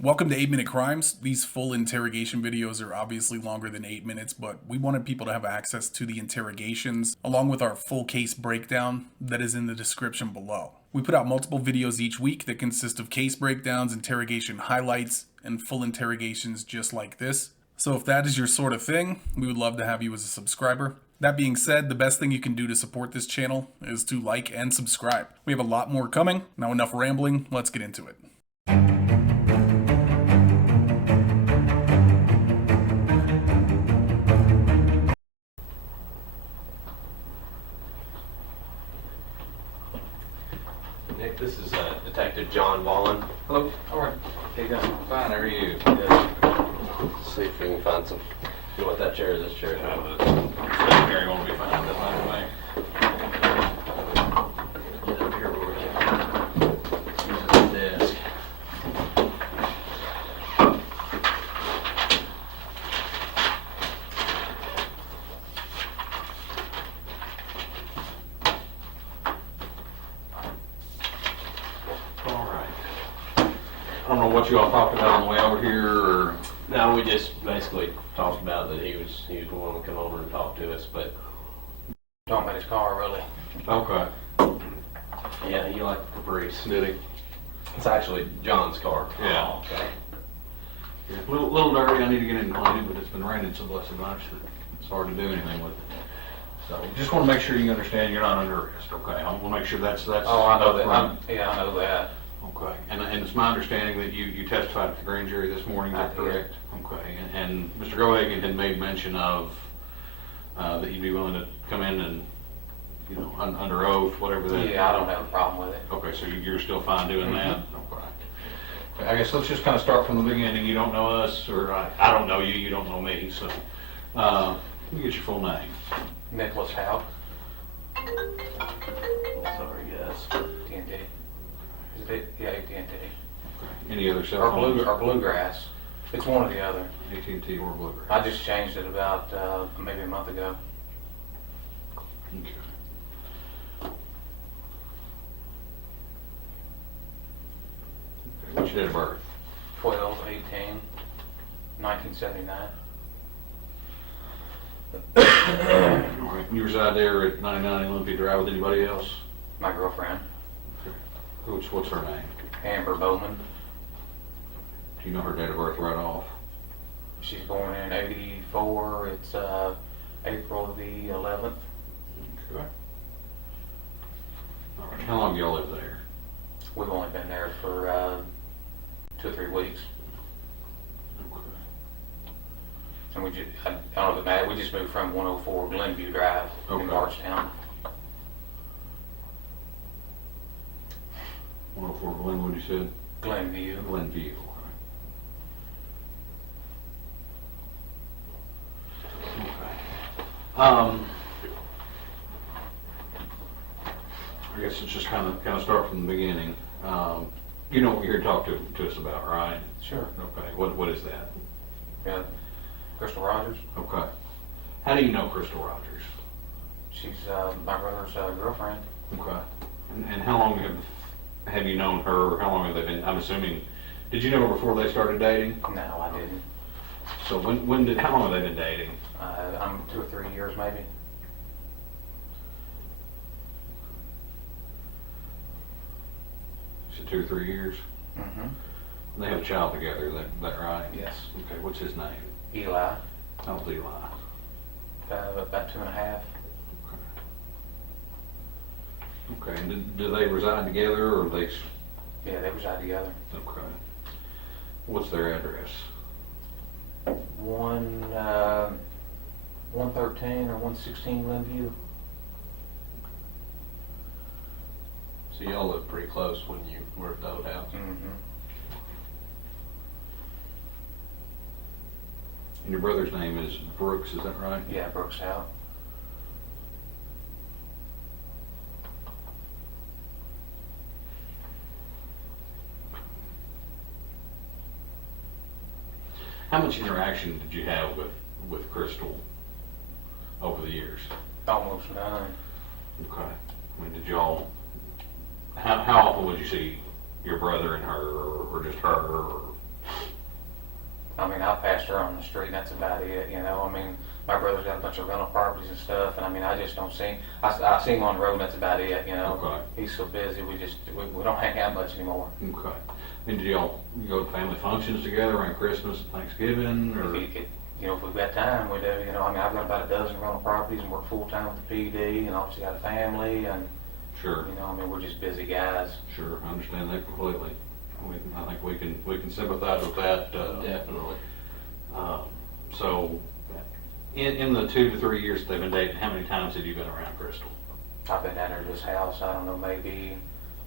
Welcome to 8 Minute Crimes. These full interrogation videos are obviously longer than 8 minutes, but we wanted people to have access to the interrogations along with our full case breakdown that is in the description below. We put out multiple videos each week that consist of case breakdowns, interrogation highlights, and full interrogations just like this. So if that is your sort of thing, we would love to have you as a subscriber. That being said, the best thing you can do to support this channel is to like and subscribe. We have a lot more coming. Now enough rambling, let's get into it. Nick, this is Detective John Wallen. Hello. All right. Hey guys. Fine. How are you? Let's see if we can find some. You want that chair or this chair? Here you won't be fine. That's my way. Get up here where we can use the desk. All right. I don't know what you all talked about on the way over here, or No, we just basically talked about that he was willing to come over and talk to us, but Talking about his car, really. okay. yeah, he liked the Caprice. Did he? It's actually John's car. Yeah. Okay. Yeah, little dirty. I need to get it cleaned, but it's been raining so blessed much that it's hard to do anything with it. So just want to make sure you understand you're not under arrest. Okay. I want to make sure that's. Oh, I know that. upfront. Yeah, I know that. Okay, and it's my understanding that you testified at the grand jury this morning, is that I did. correct? Okay, and Mr. Gohagan had made mention of, that you'd be willing to come in and, you know, under oath, whatever that. Yeah, I don't have a problem with it. Okay, so you're still fine doing that? Mm-hmm. Okay. I guess let's just kind of start from the beginning. You don't know us, or I don't know you, you don't know me, so, let me get your full name. Nicholas Houck, Sorry, guys. TNT. Is it? Yeah, TNT. Any other cell Or phones? Bluegrass. It's one or the other. AT&T or Bluegrass? I just changed it about maybe a month ago. Okay. What's your date of birth? 12/18/1979. All right, you reside there at 99 Olympia Drive with anybody else? My girlfriend, What's her name? Amber Bowman. Do you know her date of birth right off? She's born in '84. It's April the 11th. Okay. All right, how long y'all live there? We've only been there for 2 or 3 weeks. Okay. And we just, I don't know if it matters, we just moved from 104 Glenview Drive Okay. in Bardstown. 104 Glenwood, you said? Glenview. Glenview, okay. Okay. I guess let's just kind of start from the beginning. You know what you're here to talk to us about, right? Sure. Okay, what is that? Yeah. Crystal Rogers. Okay. How do you know Crystal Rogers? She's my brother's girlfriend. Okay. And how long have you known her, or how long have they been, I'm assuming, did you know her before they started dating? No, I didn't. So how long have they been dating? I'm 2 or 3 years maybe. So 2 or 3 years? Mm-hmm. And they have a child together, that right? Yes. Okay, what's his name? Eli. How old's Eli? About 2.5. Okay, and do they reside together, or they, Yeah, they reside together. okay. What's their address? 113 or 116 Glenview. So y'all live pretty close when you were at the old house. Mm-hmm. And your brother's name is Brooks, is that right? Yeah, Brooks out. How much interaction did you have with Crystal over the years? Almost none. Okay. I mean, did y'all, how often would you see your brother and her, or just her, or I mean, I passed her on the street, and that's about it, you know, I mean, my brother's got a bunch of rental properties and stuff, and I mean, I just don't see, I see him on the road, and that's about it, you know? Okay. He's so busy, we don't hang out much anymore. Okay. And did y'all go to family functions together around Christmas and Thanksgiving, or? You know, if we've got time, we do, you know, I mean, I've got about a dozen rental properties and work full-time with the PD, and obviously got a family, and, Sure, you know, I mean, we're just busy guys. sure, I understand that completely. I think we can sympathize with that, Definitely. So, in the 2 to 3 years they've been dating, how many times have you been around Crystal? I've been down there to this house, I don't know, maybe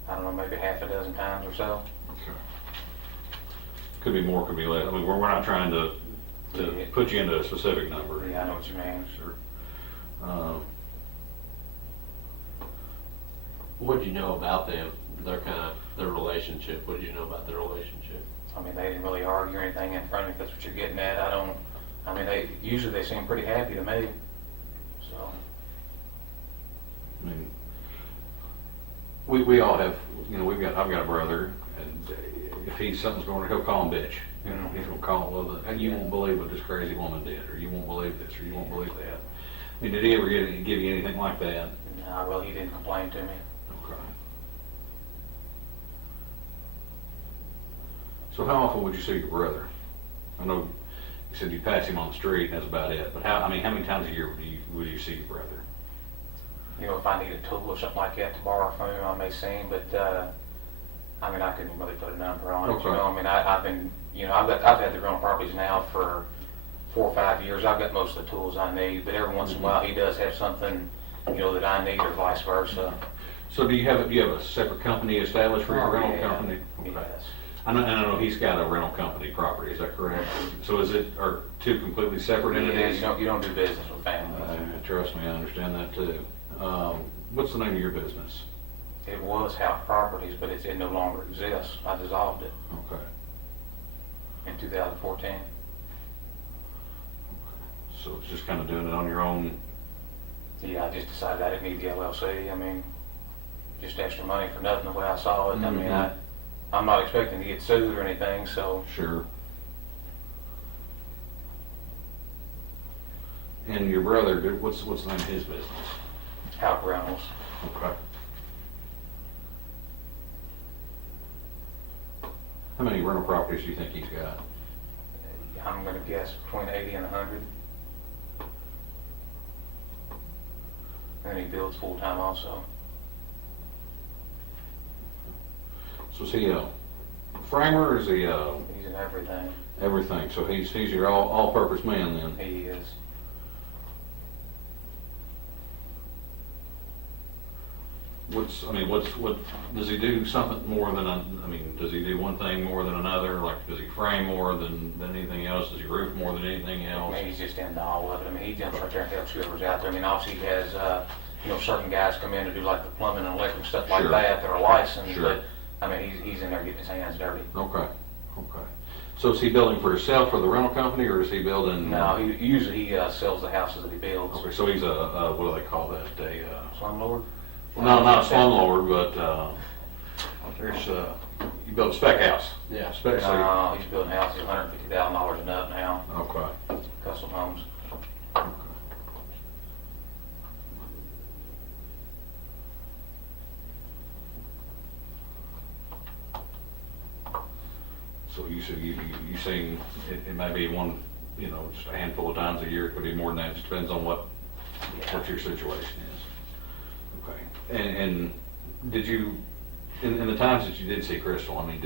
half a dozen times or so. Okay. Could be more, could be less. I mean, we're not trying to Yeah. put you into a specific number. Yeah, I know what you mean. Sure. What'd you know about them, their relationship? What did you know about their relationship? I mean, they didn't really argue or anything in front of me, if that's what you're getting at. I mean, usually they seem pretty happy to me, so. I mean, we all have, you know, I've got a brother, and if something's going on, he'll call him bitch. You know, he's gonna call, well, and you won't believe what this crazy woman did, or you won't believe this, or you won't believe that. I mean, did he ever give you anything like that? No, well, he didn't complain to me. Okay. So how often would you see your brother? I know you said you pass him on the street and that's about it, but how many times a year would you see your brother? You know, if I need a tool or something like that to borrow from him, I may see him, but, I mean, I couldn't really put a number on it, Okay. you know, I mean, I've been, you know, I've had the rental properties now for 4 or 5 years. I've got most of the tools I need, but every once in a while, he does have something, you know, that I need or vice versa. So do you have a separate company established for your Oh, rental yeah. company? Yes. I know he's got a rental company property, is that correct? So are two completely separate Yeah, entities? you don't do business with families. Trust me, I understand that too. What's the name of your business? It was Houck Properties, but it no longer exists. I dissolved it Okay. in 2014. So it's just kind of doing it on your own? Yeah, I just decided I didn't need the LLC. I mean, just extra money for nothing the way I saw it. I mean, Mhm. I'm not expecting to get sued or anything, so. Sure. And your brother, what's the name of his business? Houck Reynolds. Okay. How many rental properties do you think he's got? I'm gonna guess between 80 and 100. And he builds full-time also. So is he a framer or is he He's in everything. everything? So he's your all-purpose man then? He is. What does he do something more than, does he do one thing more than another? Like, does he frame more than anything else? Does he roof more than anything I else? mean, he's just into all of it. I mean, he jumps right there and helps whoever's out there. I mean, obviously he has, you know, certain guys come in to do like the plumbing and electric stuff like Sure. that that are licensed, Sure. but, I mean, he's in there getting his hands dirty. Okay, okay. So is he building for himself for the rental company, or is he building? No, usually he sells the houses that he builds. Okay, so he's what do they call that? Slumlord? Well, no, not a slumlord, but, you build a spec house. Yeah. Spec, so, No, he's building houses $150,000 and up now, okay. custom homes. So you said you seen, it may be one, you know, just a handful of times a year, it could be more than that, it just depends on what your situation is. Okay, and did you, in the times that you did see Crystal, I mean,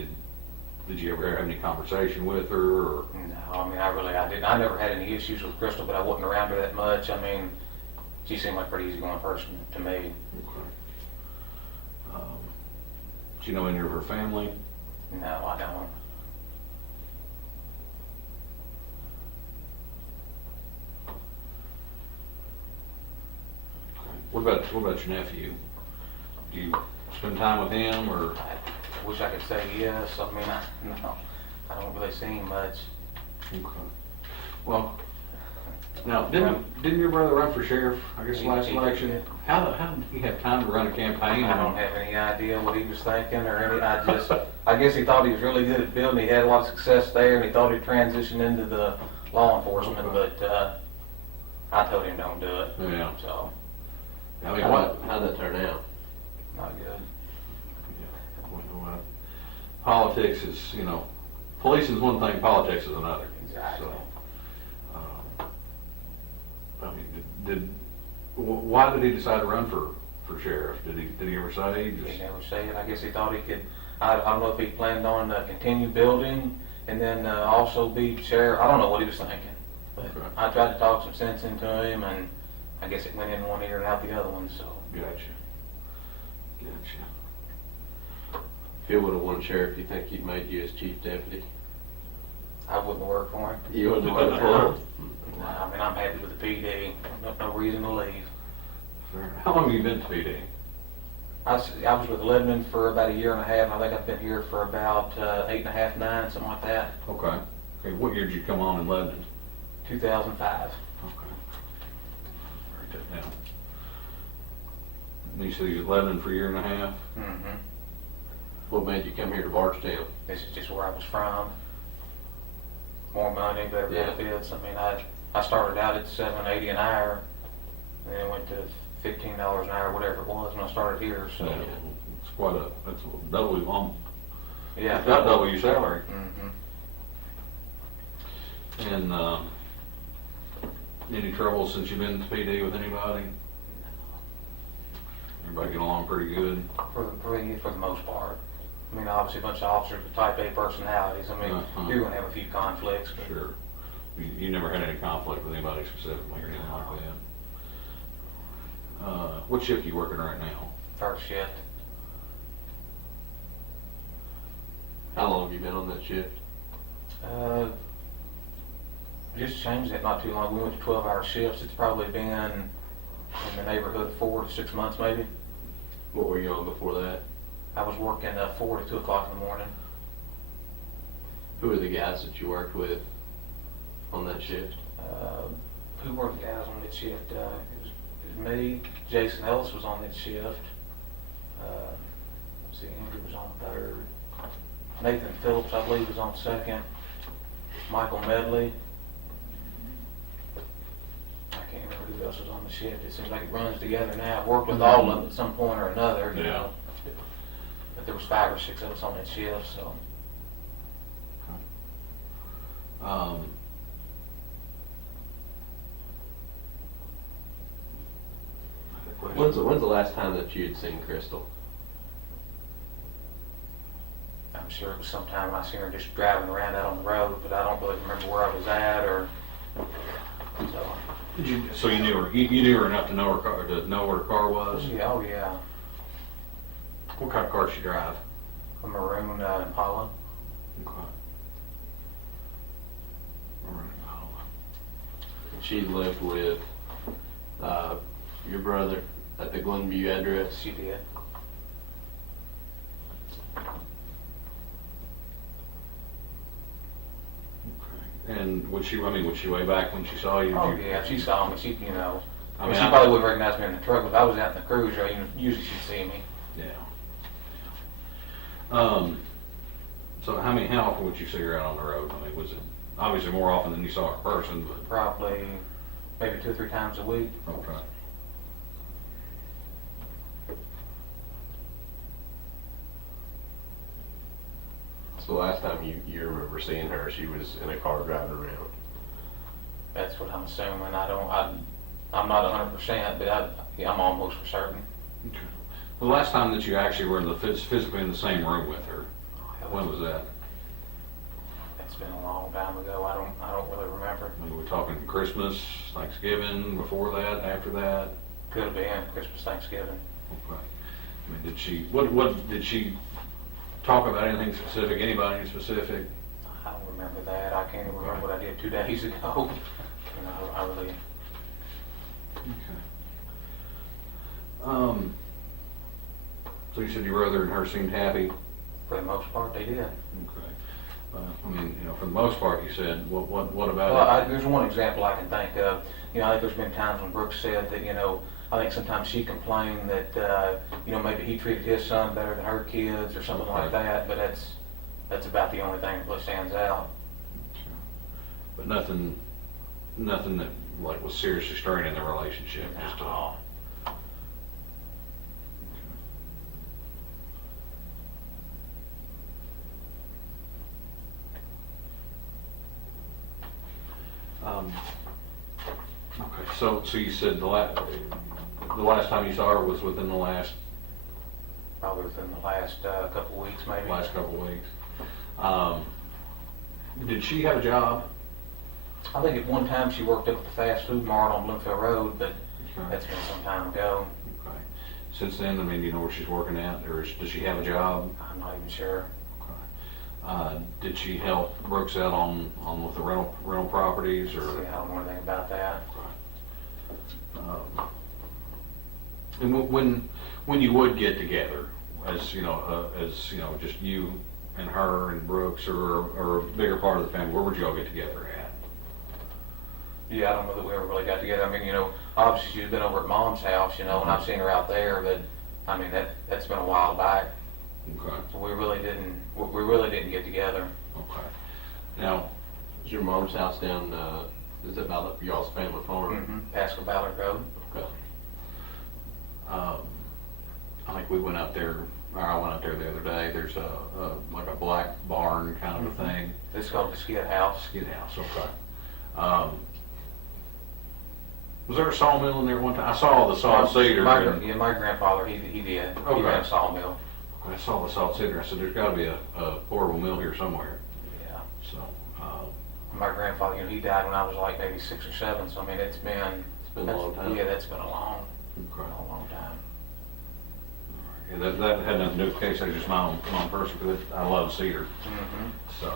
did you ever have any conversation with her, or? No, I mean, I didn't. I never had any issues with Crystal, but I wasn't around her that much. I mean, she seemed like a pretty easygoing person to me. Okay. Do you know any of her family? No, I don't. What about your nephew? Do you spend time with him, or? I wish I could say yes. I mean, no, I don't really see him much. Okay. Well, Now, didn't your brother run for sheriff, I guess, He- last he did, election? yeah. How did he have time to run a campaign? I don't have any idea what he was thinking or I guess he thought he was really good at building, he had a lot of success there, and he thought he'd transition into the law enforcement, Okay. but, I told him don't do it, Yeah. so, I mean, How'd that turn out? not good. yeah, well, politics is, policing's one thing, politics is another. Exactly. So, I mean, why did he decide to run for sheriff? Did he ever say? He never said, I guess he thought he could, I don't know if he planned on continue building and then also be sheriff, I don't know what he was thinking. But Okay. I tried to talk some sense into him and I guess it went in one ear and out the other one, so. Gotcha. If you would've won sheriff, you think he'd made you as chief deputy? I wouldn't work for him. You wouldn't have worked for him? I mean, I'm happy with the PD, no reason to leave. How long have you been to PD? I was with Lebanon for about a year and a half, and I think I've been here for about 8.5, 9, something like that, Okay. Okay, what year did you come on in Lebanon? 2005. Okay. Write that down. And you said you was at Lebanon for a year and a half? Mm-hmm. What made you come here to Bardstown? This is just where I was from. More money, better Yeah. benefits. I mean, I started out at $7.80 an hour, and then it went to $15 an hour, whatever it was, when I started here, so. Yeah, it's that's double, Yeah. about double your salary. Mm-hmm. And, any trouble since you've been to PD with anybody? Everybody get along pretty good? For the most part. I mean, obviously a bunch of officers with type A personalities. I mean, Uh-huh. you're gonna have a few conflicts, but Sure. You never had any conflict with anybody specifically or anything like that? What shift are you working right now? first shift. How long have you been on that shift? Just changed it not too long. We went to 12-hour shifts. It's probably been in the neighborhood of 4 to 6 months maybe. What were you on before that? I was working 4 to 2 o'clock in the morning. Who were the guys that you worked with on that shift? Who were the guys on that shift? It was me. Jason Ellis was on that shift. Let's see, Andrew was on third. Nathan Phillips, I believe, was on second. Michael Medley. I can't remember who else was on the shift. It seems like it runs together now. I've worked with all of them at some point or another, you Yeah. know. But there was 5 or 6 of us on that shift, so. When's the last time that you had seen Crystal? I'm sure it was sometime I seen her just driving around out on the road, but I don't really remember where I was at or, so. So you knew her, you knew her enough to know her car, to know where her car was? Yeah, oh yeah, What kind of car did she drive? a maroon Impala. Okay. Maroon Impala. She lived with your brother at the Glenview address. She did. Okay. And would she way back when she saw you? Oh yeah, she saw me. She, you know, I I mean, mean, she probably wouldn't recognize me in the truck, but if I was out in the cruiser, usually she'd see me. Yeah. So how often would you see her out on the road? I mean, was it obviously more often than you saw her in person, but? Probably maybe 2 or 3 times a week. Okay. So the last time you remember seeing her, she was in a car driving around. That's what I'm assuming. I'm not 100%, but I'm almost for certain. Okay. The last time that you actually were physically in the same room with her, when was that? It's been a long time ago. I don't really remember. I mean, we're talking Christmas, Thanksgiving, before that, after that? Could have been Christmas, Thanksgiving. Okay. I mean, what did she talk about anything specific, anybody in specific? I don't remember that. I can't even remember what I did 2 days ago. You know, I really. Okay. So you said your brother and her seemed happy? For the most part, they did. Okay. I mean, you know, for the most part, you said, what about Well, it? there's one example I can think of. You know, I think there's been times when Brooks said that, you know, I think sometimes she complained that, you know, maybe he treated his son better than her kids or something like Okay. that, but that's about the only thing that really stands out. But nothing that, like, was seriously straining the relationship, just No. Okay, so you said the last time you saw her was within the last Probably within the last couple weeks, maybe. couple of weeks. Did she have a job? I think at one time she worked up at the fast food mart on Bloomfield Road, but Okay. that's been some time ago. Okay. Since then, I mean, do you know where she's working at, or does she have a job? I'm not even sure. Okay. Did she help Brooks out on with the rental properties, or? See, I don't know anything about that. And when you would get together, as you know, just you and her and Brooks, or a bigger part of the family, where would you all get together at? Yeah, I don't know that we ever really got together. I mean, you know, obviously she's been over at Mom's house, you know, and I've seen her out there, but I mean that's been a while back. Okay. So we really didn't get together. Okay. Now, Is your mom's house down, is it by y'all's family farm? Pasco Ballard Road. Okay. I think we went out there, or I went out there the other day. There's like a black barn kind of a thing. It's called the Skid House. Skid house, okay. Was there a sawmill in there one time? I saw the sawed cedar. My grandfather, he did. He Okay. ran a sawmill. I saw the sawed cedar. I said, there's gotta be a portable mill here somewhere. Yeah. So, My grandfather, you know, he died when I was like maybe 6 or 7. So I mean, it's been been a long time. Yeah, that's been a long time. yeah, that had nothing to do with the case. That's just my own person, because I love cedar. Mm-hmm. So,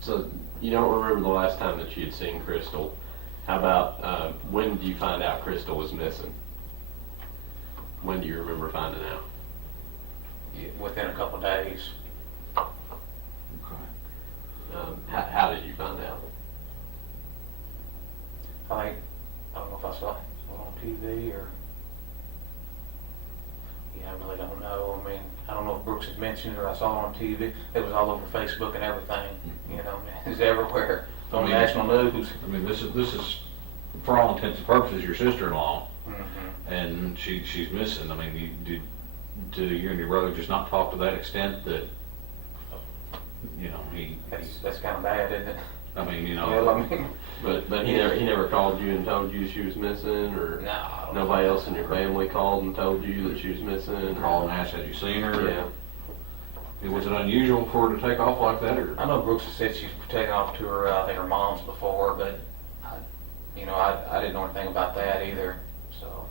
So you don't remember the last time that you had seen Crystal. How about, when did you find out Crystal was missing? When do you remember finding out? Yeah, within a couple days. okay. How did you find out? I don't know if I saw it on TV or. Yeah, I really don't know. I mean, I don't know if Brooks had mentioned it or I saw it on TV. It was all over Facebook and everything. You know, it's everywhere. It's on national news. I mean, this is, for all intents and purposes, your sister-in-law, Mm-hmm. and she's missing. I mean, do you and your brother just not talk to that extent that, you know, That's kind of bad, isn't it? I mean, you know. Well, I mean, But he never called you and told you she was missing, or no. I don't nobody know. else in your family called and told you that she was missing? Call and ask, had you seen her? Yeah. Was it unusual for her to take off like that, or? I know Brooks has said she's taken off to her, I think her mom's before, but I didn't know anything about that either. So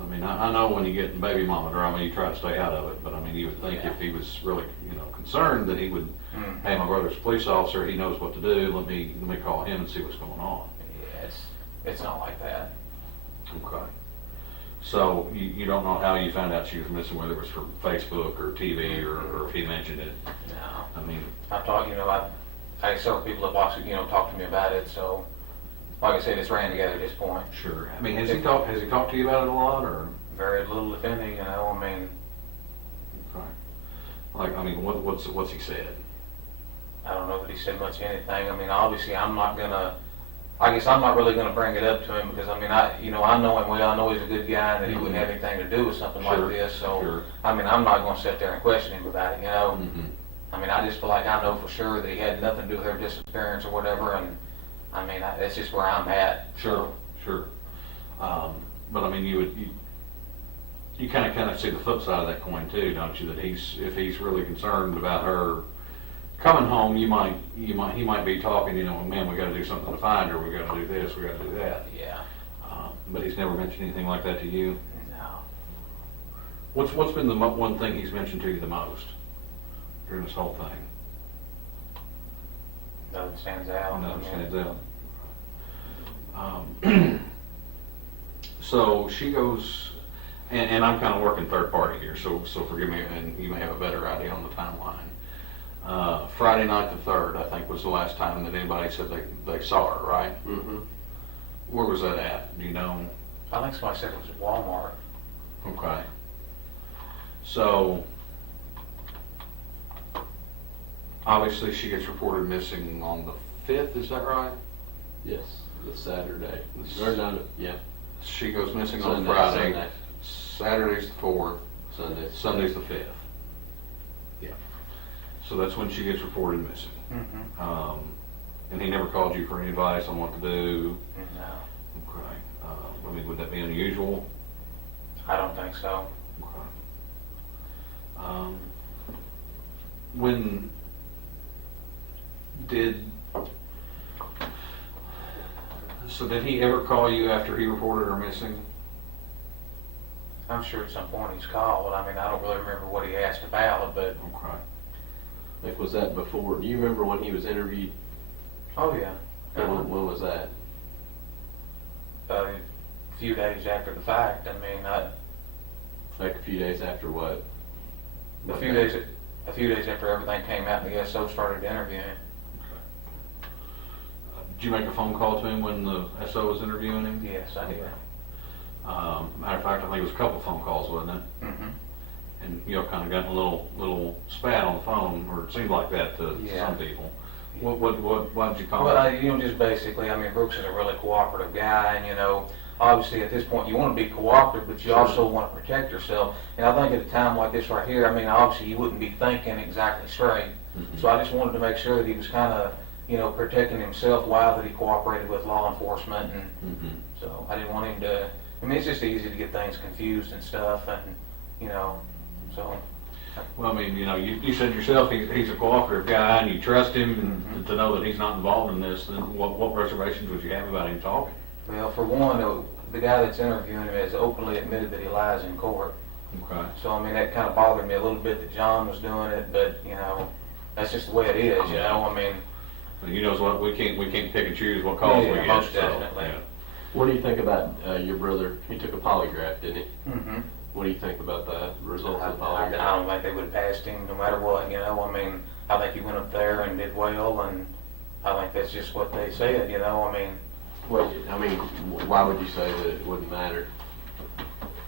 I mean, I know when you get in baby mama drama, you try to stay out of it, but I mean, you would think Yeah. if he was really, concerned, that he would, hey, my brother's a police officer, he knows what to do, let me call him and see what's going on. yeah, it's not like that. Okay. So you don't know how you found out she was missing, whether it was from Facebook or TV or if he mentioned it? No. I mean, I've talked, I several people have actually, talked to me about it, so, like I said, it's ran together at this point. sure. I mean, has he talked to you about it a lot, or? Very little, if any, I mean, Okay. Like, I mean, what's he said? I don't know that he said much of anything. I mean, obviously, I'm not really gonna bring it up to him, because, I know him well, I know he's a good guy, and that he wouldn't have anything to do with something Sure, like this, so, sure. I mean, I'm not gonna sit there and question him about it, Mm-hmm. I mean, I just feel like I know for sure that he had nothing to do with her disappearance or whatever, and, I mean, that's just where I'm at. Sure. But I mean, you kind of see the flip side of that coin too, don't you? That if he's really concerned about her coming home, he might be talking, man, we got to do something to find her. We got to do this. We got to do that. Yeah, But he's never mentioned anything like that to you. no. What's been the one thing he's mentioned to you the most during this whole thing? Nothing stands out. Nothing I mean, stands out. So she goes, and I'm kind of working third party here, so forgive me, and you may have a better idea on the timeline. Friday night the 3rd, I think, was the last time that anybody said they saw her, right? Mm-hmm. Where was that at? Do you know? I think somebody said it was at Walmart. Okay. So, obviously she gets reported missing on the 5th, is that right? Yes, the Saturday. Or no, yeah, She goes missing on Sunday, Friday. Sunday. Saturday's the 4th. Sunday. Sunday's the 5th. Yeah. So that's when she gets reported missing. Mm-hmm. And he never called you for any advice on what to do? No, Okay. I mean, would that be unusual? I don't think so. Okay. When did he ever call you after he reported her missing? I'm sure at some point he's called. I mean, I don't really remember what he asked about, but, Okay. Like, was that before? Do you remember when he was interviewed? oh yeah. When was that? A few days after the fact. I mean, Like a few days after what? a few days after everything came out and the SO started interviewing. Did you make a phone call to him when the SO was interviewing him? Yes, I did. Matter of fact, I think it was a couple phone calls, wasn't it? Mm-hmm. And you all kind of got in a little spat on the phone, or it seemed like that to Yeah. some people. Why did you call Well, him? just basically, I mean, Brooks is a really cooperative guy, and, obviously at this point you want to be cooperative, but you Sure. also want to protect yourself. And I think at a time like this right here, I mean, obviously you wouldn't be thinking exactly straight. Mhm. So I just wanted to make sure that he was kind of, protecting himself while that he cooperated with law enforcement. And Mhm. so I didn't want him to, I mean, it's just easy to get things confused and stuff, and, so. Well, I mean, you said yourself he's a cooperative guy, and you trust him, and to know that he's not involved in this. Then what reservations would you have about him talking? Well, for one, the guy that's interviewing him has openly admitted that he lies in court. Okay. So, I mean, that kind of bothered me a little bit that John was doing it, but, that's just the way it is, I mean. And he knows what we can't pick and choose what calls we Yeah, get. most so, definitely. yeah. What do you think about your brother? He took a polygraph, didn't he? Mm-hmm. What do you think about the results of the I polygraph? don't think they would have passed him no matter what, I mean, I think he went up there and did well, and I think that's just what they said, I mean. Why would you say that it wouldn't matter?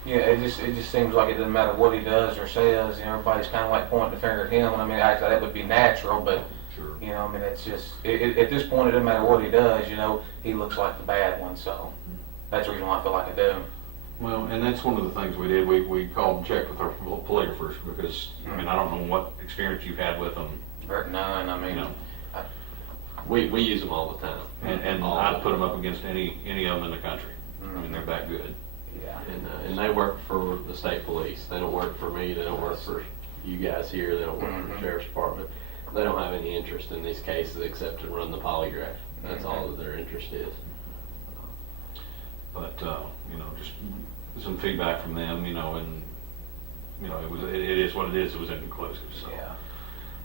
Yeah, it just seems like it doesn't matter what he does or says, everybody's kind of like pointing the finger at him, and I mean, actually, that would be natural, but, Sure. I mean, it's just, at this point, it doesn't matter what he does, he looks like the bad one, so that's the reason why I feel like I do. Well, and that's one of the things we did. We called and checked with our polygraphers because, I mean, I don't know what experience you've had with them, None, I mean, We use them all the time. and All I'd of put them. them up against any of them in the country. I mean, they're that good. yeah. And they work for the state police. They don't work for me. They don't work for you guys here. They don't work for the sheriff's department. They don't have any interest in these cases except to run the polygraph. That's all that their interest is. But, just some feedback from them, and, it is what it is. It was inconclusive, so. Yeah.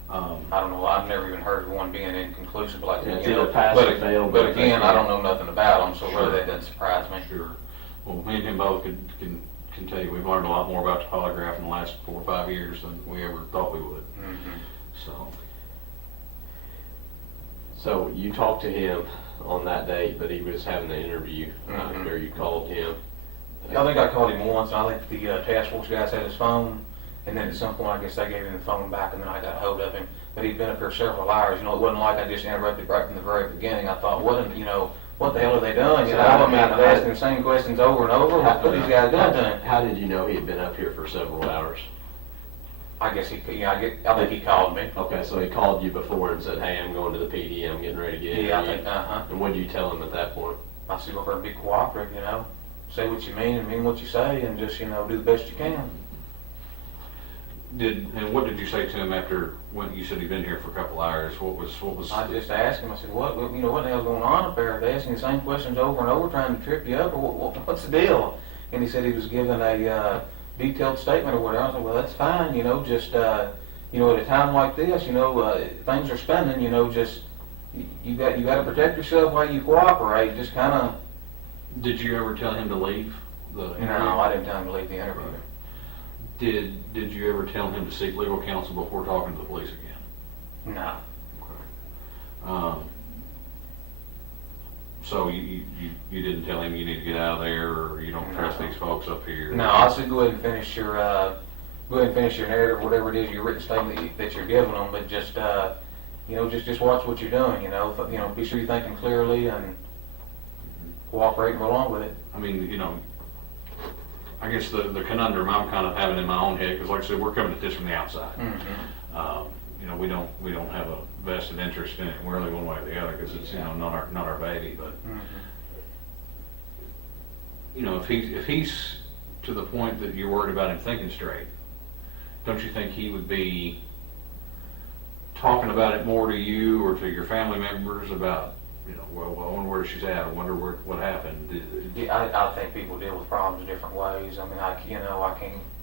I I don't know, I've never even heard of one being inconclusive like Yeah, that. it's either pass or fail, But but again, they I don't know nothing about them, so Sure. really that doesn't surprise me. Sure. Well, me and him both can tell you, we've learned a lot more about the polygraph in the last 4 or 5 years than we ever thought we would, Mhm. so. So you talked to him on that date, but he was having the interview Mhm. after you called him. I think I called him once, and I think the task force guys had his phone, and then at some point, I guess they gave him the phone back, and then I got a hold of him. But he'd been up here several hours, it wasn't like I just interrupted right from the very beginning. I thought, what the hell are they doing? I mean, I've asked him the same questions over and over, what these guys done to him? How did you know he had been up here for several hours? I guess I think he called me. Okay, so he called you before and said, hey, I'm going to the PD, I'm getting ready to get Yeah, I interviewed. think, And what did you tell him at that point? I said, go over and be cooperative, say what you mean and mean what you say, and just, do the best you can. And what did you say to him after, when you said he'd been here for a couple hours? What was? I just asked him, I said, what the hell's going on up there? Are they asking the same questions over and over, trying to trip you up, or what's the deal? And he said he was given a detailed statement or whatever. I said, well, that's fine, just, at a time like this, things are spinning, just, you got to protect yourself while you cooperate, just kind of. Did you ever tell him to leave the interview? No, I didn't tell him to leave the interview. Did you ever tell him to seek legal counsel before talking to the police again? No. So you didn't tell him you need to get out of there, or you don't trust No. these folks up here? No, I said go ahead and finish your, narrative, whatever it is, your written statement that you're giving them, but just, just watch what you're doing, be sure you're thinking clearly and cooperating along with it. I mean, I guess the conundrum I'm kind of having in my own head, because like I said, we're coming at this from the outside. Mm-hmm. We don't have a vested interest in it, really one way or the other, because it's, not our baby, but, if he's to the point that you're worried about him thinking straight, don't you think he would be talking about it more to you or to your family members about, well, I wonder where she's at, I wonder what happened? Yeah, I think people deal with problems different ways. I mean, I can't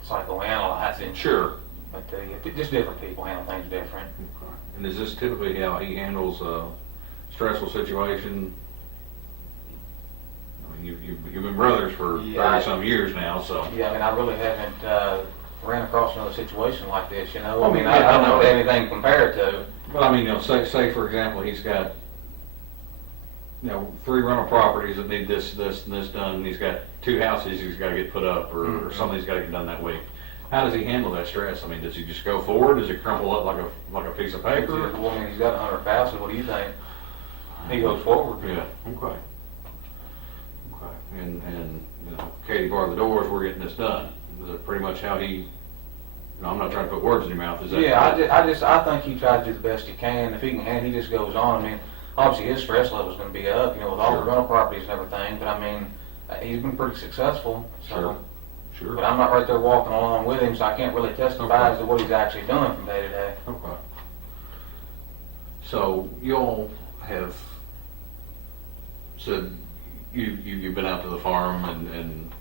psychoanalyze it. Sure. But just different people handle things different. Okay. And is this typically how he handles a stressful situation? I mean, you've been brothers for Yeah, 30-some years now, so. Yeah, I mean, I really haven't ran across another situation like this, Well, I mean, I don't know anything compared to. But I mean, say for example, he's got, 3 rental properties that need this, and this done, and he's got 2 houses he's gotta get put up, or something he's gotta get done that week. How does he handle that stress? I mean, does he just go forward? Does it crumple up like a piece of paper? Well, I mean, he's got 100 houses, what do you think? He goes forward. Yeah, okay. And Katie barred the doors, we're getting this done. Is that pretty much how he, I'm not trying to put words in your mouth, is that? Yeah, I think he tries to do the best he can. If he can, and he just goes on. I mean, obviously his stress level's gonna be up, with all the rental properties and everything, but I mean, he's been pretty successful, so. Sure. But I'm not right there walking along with him, so I can't really testify as to what he's actually doing from day to day. Okay. So y'all have said you've been out to the farm and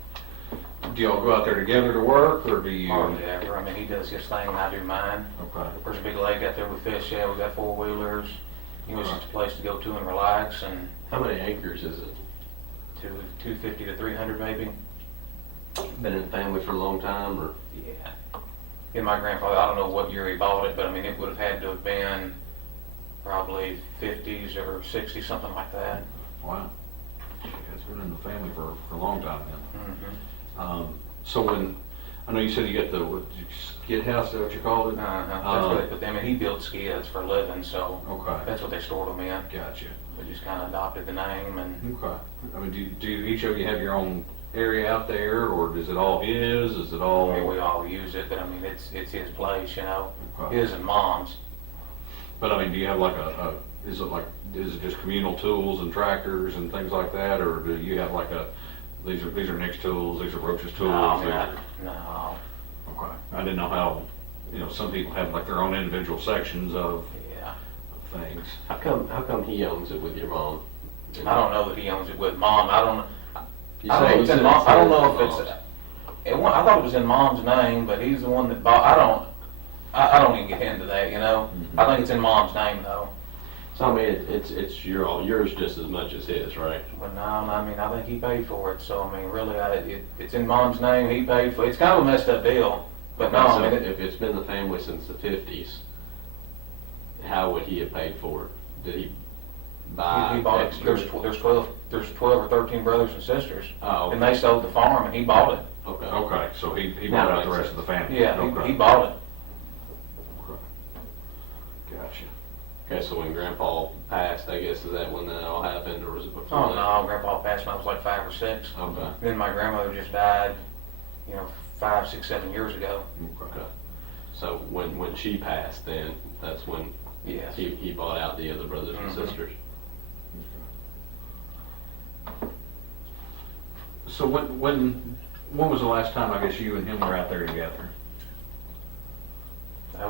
do y'all go out there together to work, or do you? Hardly ever. I mean, he does his thing and I do mine. Okay. There's a big lake out there we fish at. We got 4-wheelers. It's just a place to go to and relax, and How many acres is it? 250 to 300 maybe. Been in the family for a long time, or? Yeah. Yeah, my grandfather, I don't know what year he bought it, but I mean, it would have had to have been probably 50s or 60s, something like that. Wow. It's been in the family for a long time then. Mm-hmm. So when, I know you said you got the, skid house, is that what you called it? That's what they put them in. He built skids for a living, so Okay. that's what they stored them in. Gotcha. We just kind of adopted the name and. Okay. I mean, do each of you have your own area out there, or is it all his? Is it all? I mean, we all use it, but I mean, it's his place, Okay. his and mom's. But I mean, do you have like is it just communal tools and tractors and things like that, or do you have like these are Nick's tools, these are Roach's tools? No, I mean, these no. are- Okay. I didn't know how, some people have like their own individual sections of Yeah. things. How come he owns it with your mom? I don't know that he owns it with mom. I don't You know say if you it's in said mom. I don't know in if it's. mom's. I thought it was in mom's name, but he's the one that bought. I don't even get into that. I think it's in mom's name though. So I mean, it's yours just as much as his, right? But no, I mean, I think he paid for it. So I mean, really, it's in mom's name. He paid for it. It's kind of a messed up deal. But no, So I mean, if it's been the family since the 50s, how would he have paid for it? Did he buy he bought it. extra? There's 12 or 13 brothers and sisters, Oh, and they sold the farm, and he bought it. okay. Okay, so he Now bought it out the makes rest of the family? Yeah, Okay. he bought it. Okay. Gotcha. Okay, so when Grandpa passed, I guess, is that when that all happened, or was it before Oh that? no, Grandpa passed when I was like 5 or 6. Okay. Then my grandmother just died, 5, 6, 7 years ago. Okay. So when she passed, then that's when Yes. he bought out the other brothers and Mhm. sisters. So when was the last time, I guess, you and him were out there together?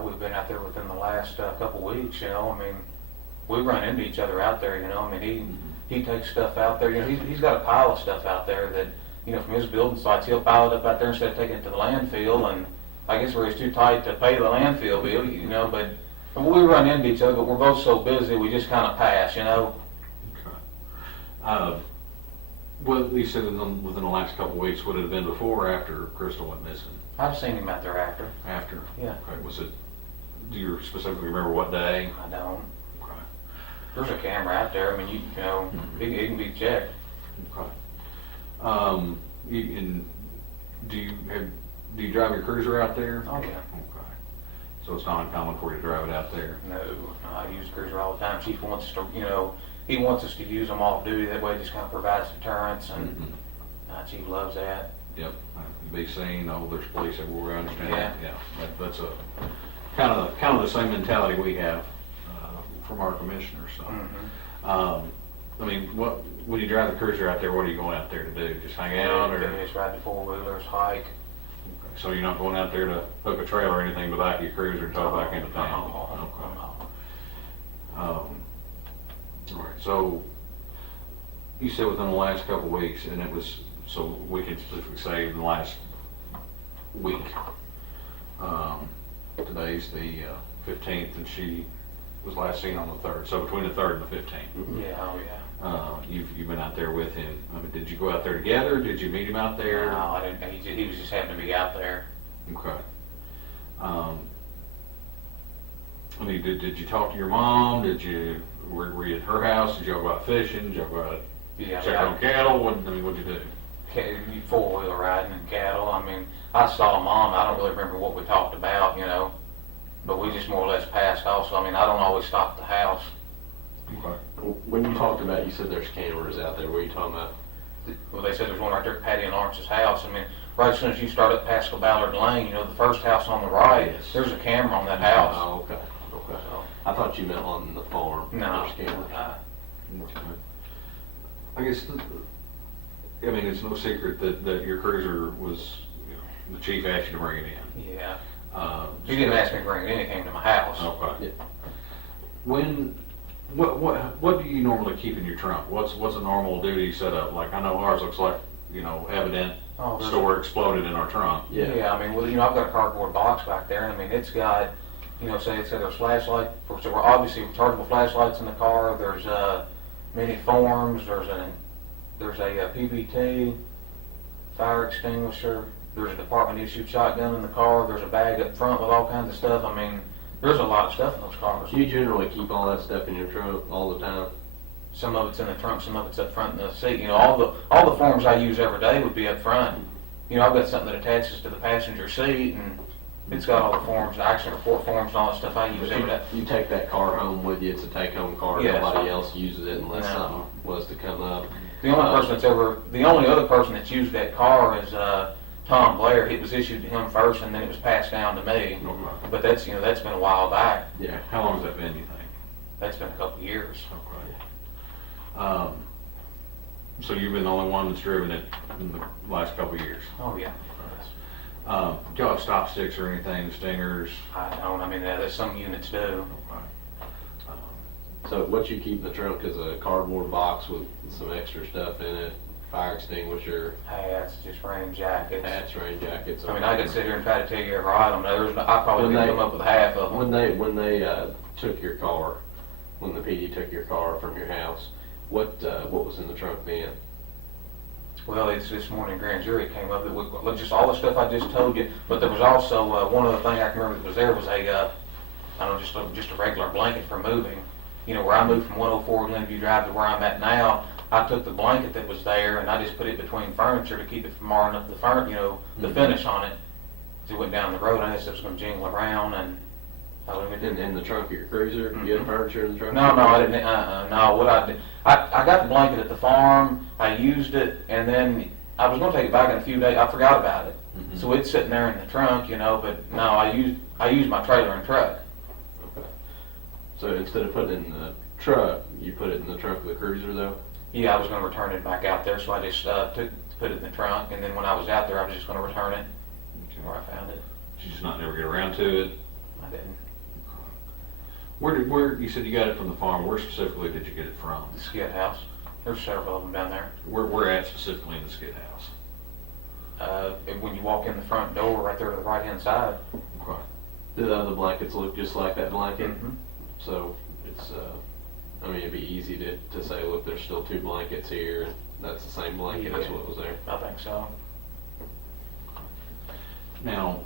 We've been out there within the last couple weeks. I mean, we run into each other out there. I mean, he takes stuff out there. He's got a pile of stuff out there that from his building sites, he'll pile it up out there instead of taking it to the landfill. And I guess where he's too tight to pay the landfill bill, but we run into each other. But we're both so busy, we just kind of pass. Okay. Well, you said within the last couple of weeks, would it have been before or after Crystal went missing? I've seen him out there after. After? Yeah. Okay, was it do you specifically remember what day? I don't. Okay. There's a camera out there, I mean, you know, it can be checked. Okay. And do you drive your cruiser out there? Oh, yeah. Okay. So it's not uncommon for you to drive it out there? No, I use the cruiser all the time. Chief wants us to, you know, he wants us to use them off duty, that way it just kind of provides deterrence, and Chief loves that. Yep, be seen, oh, there's police everywhere, I understand that, Yeah. yeah. That's a, kind of the same mentality we have, from our commissioners, so. I mean, when you drive the cruiser out there, what are you going out there to do? Just hang out, or? Just ride the four-wheelers, hike. So you're not going out there to hook a trailer or anything to the back of your cruiser and tow it back into town? No. All right, so you said within the last couple of weeks, and it was, so we can specifically say in the last week. Today's the 15th, and she was last seen on the 3rd, so between the 3rd and the 15th. Yeah, oh, yeah. You've been out there with him. I mean, did you go out there together? Did you meet him out there? No, I didn't, he was just happening to be out there. Okay. I mean, did you talk to your mom? Were you at her house? Did y'all go out fishing? Did y'all go out Yeah, check on cattle? What'd you do? Four-wheeler riding and cattle. I mean, I saw Mom. I don't really remember what we talked about, you know, but we just more or less passed off. So I mean, I don't always stop at the house. Okay. When you talked about, you said there's cameras out there, what are you talking about? Well, they said there's one right there at Patty and Lawrence's house. I mean, right as soon as you start up past Ballard Lane, you know, the first house on the right, Yes. there's a camera on that house. Oh, okay. So, I thought you meant on the farm. no, There's cameras. Okay. I guess, I mean, it's no secret that your cruiser was, you know, the chief asked you to bring it in. yeah. He He didn't ask me to bring it in. He came to my house. Okay. Yeah. What do you normally keep in your trunk? What's a normal duty setup? Like, I know ours looks like, you know, evident Oh, there's- store exploded in our trunk. Yeah, I mean, well, you know, I've got a cardboard box back there, and I mean, it's got, you know, say there's flashlight, so we're obviously rechargeable flashlights in the car, there's, many forms, there's a PBT, fire extinguisher, there's a department issued shotgun in the car, there's a bag up front with all kinds of stuff. I mean, there's a lot of stuff in those cars. Do you generally keep all that stuff in your trunk all the time? Some of it's in the trunk, some of it's up front in the seat. You know, all the forms I use every day would be up front. You know, I've got something that attaches to the passenger seat, and it's got all the forms, the accident report forms and all that stuff I use every day. You take that car home with you, it's a take-home car, Yes. nobody else uses it unless No. something was to come up. The only other person that's used that car is, Tom Blair. It was issued to him first, and then it was passed down to me. Okay. But that's, you know, that's been a while back. Yeah. How long has that been, you think? That's been a couple of years. Okay. So you've been the only one that's driven it in the last couple of years? Oh, yeah. Do y'all have stop sticks or anything, stingers? I don't, I mean, there's some units do. Okay. So what you keep in the trunk is a cardboard box with some extra stuff in it, fire extinguisher, Hats, just rain jackets. hats, rain jackets. I mean, I could sit here and try to tell you every item. I probably When didn't they- come up with half of them. When they took your car, when the PD took your car from your house, what was in the trunk then? Well, it's this morning grand jury came up that with just all the stuff I just told you, but there was also, one other thing I can remember that was there was a, I don't know, just a regular blanket for moving. You know, where I moved from 104 Glenview Drive to where I'm at now, I took the blanket that was there and I just put it between furniture to keep it from marring up the you know, the finish on it. As it went down the road, I knew it was gonna jingle around, and I wouldn't In the trunk of your cruiser? You had furniture in the trunk? No, I didn't, no, what I did, I got the blanket at the farm, I used it, and then I was gonna take it back in a few days, I forgot about it. Mhm. So it's sitting there in the trunk, you know, but no, I used my trailer and truck. Okay. So instead of putting it in the truck, you put it in the trunk of the cruiser though? Yeah, I was gonna return it back out there, so I just, put it in the trunk, and then when I was out there, I was just gonna return it where I found it. Did you just not never get around to it? I didn't. Where, you said you got it from the farm, where specifically did you get it from? The skid house, there's several of them down there. Where at specifically in the skid house? And when you walk in the front door, right there to the right-hand side. Okay. Do the other blankets look just like that blanket? Mhm. So it's, I mean, it'd be easy to say, look, there's still two blankets here, and that's the same blanket, that's Yeah. what was there. I think so. Now,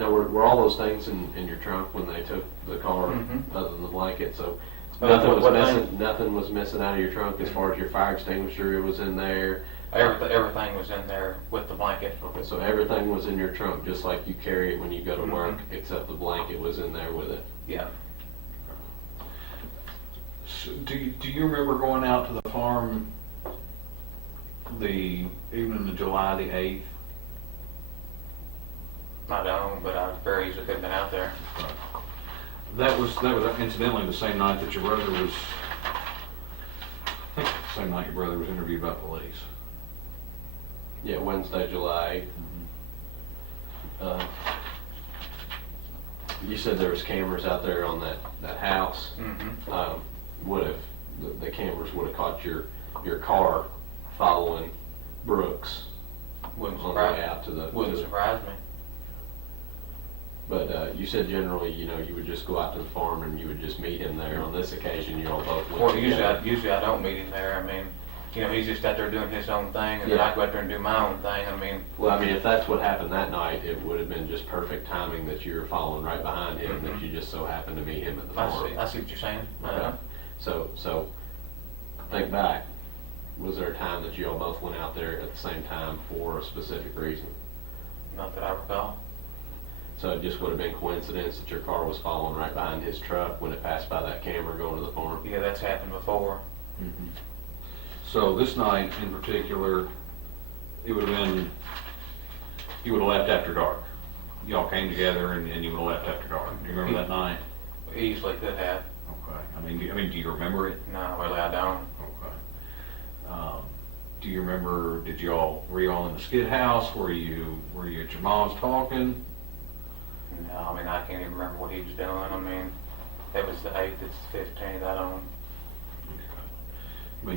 Now, were all those things in your trunk when they took the car, Mhm. other than the blanket? So Uh, nothing was what missing. thing? Nothing was missing out of your trunk as far as your fire extinguisher. It was in there. Everything was in there with the blanket. Okay, so everything was in your trunk, just like you carry it when you go to work, Mhm. except the blanket was in there with it. Yeah. So do you remember going out to the farm the evening of July the 8th? I don't, but I very easily could have been out there. That was incidentally the same night that your brother was, I think it's the same night your brother was interviewed by police. Yeah, Wednesday, July 8th. You said there was cameras out there on that house. Mm-hmm. Would have the cameras would have caught your car following Brooks Wouldn't on the way surprise, out to the. wouldn't to the- surprise me. But you said generally, you would just go out to the farm and you would just meet him there. On this occasion, you all both went Well, together. usually I don't meet him there. I mean, he's just out there doing his own thing, and then Yeah. I go out there and do my own thing. I mean, Well, I mean, if that's what happened that night, it would have been just perfect timing that you were following right behind him, that Mhm. you just so happened to meet him at the I farm. see what you're saying. Okay. So think back. Was there a time that you all both went out there at the same time for a specific reason? Not that I recall. So it just would have been coincidence that your car was following right behind his truck when it passed by that camera going to the farm? Yeah, that's happened before. So this night in particular, it would have been, you would have left after dark. Y'all came together and you would have left after dark. Do you remember that night? Easily could have. Okay. Do you remember it? No, really, I don't. Okay. Do you remember, were you all in the skid house? Were you at your mom's talking? No, I mean, I can't even remember what he was doing. I mean, it was the 8th, it's the 15th, I don't.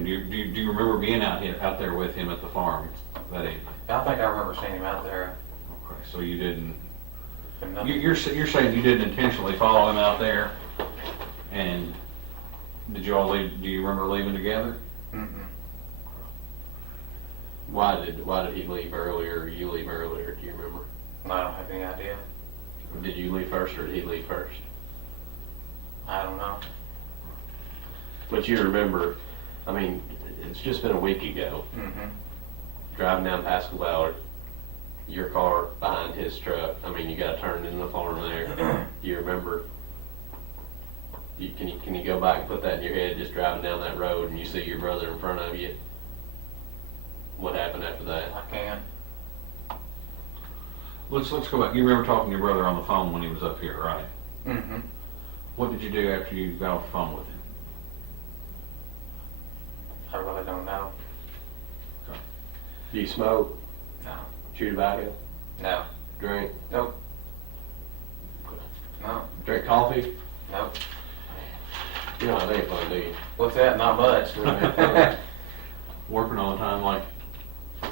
Do you remember being out there with him at the farm that evening? I think I remember seeing him out there. Okay, so you didn't, But nothing. you're saying you didn't intentionally follow him out there? And did you all leave, do you remember leaving together? Mm-mm. Why did he leave earlier or you leave earlier? Do you remember? I don't have any idea. Did you leave first or did he leave first? I don't know. But you remember, I mean, it's just been a week ago, Mm-hmm. driving down Pascal Ballard, your car behind his truck. I mean, you got turned into the farm there. You remember? Can you go back and put that in your head, just driving down that road and you see your brother in front of you? What happened after that? I can. Let's go back. You remember talking to your brother on the phone when he was up here, right? Mm-hmm. What did you do after you got off the phone with him? I really don't know. Do you smoke? No. Chew tobacco? No. Drink? Nope. No. Drink coffee? Nope. You don't have any fun, do you? What's that? Not much. Working all the time, like, I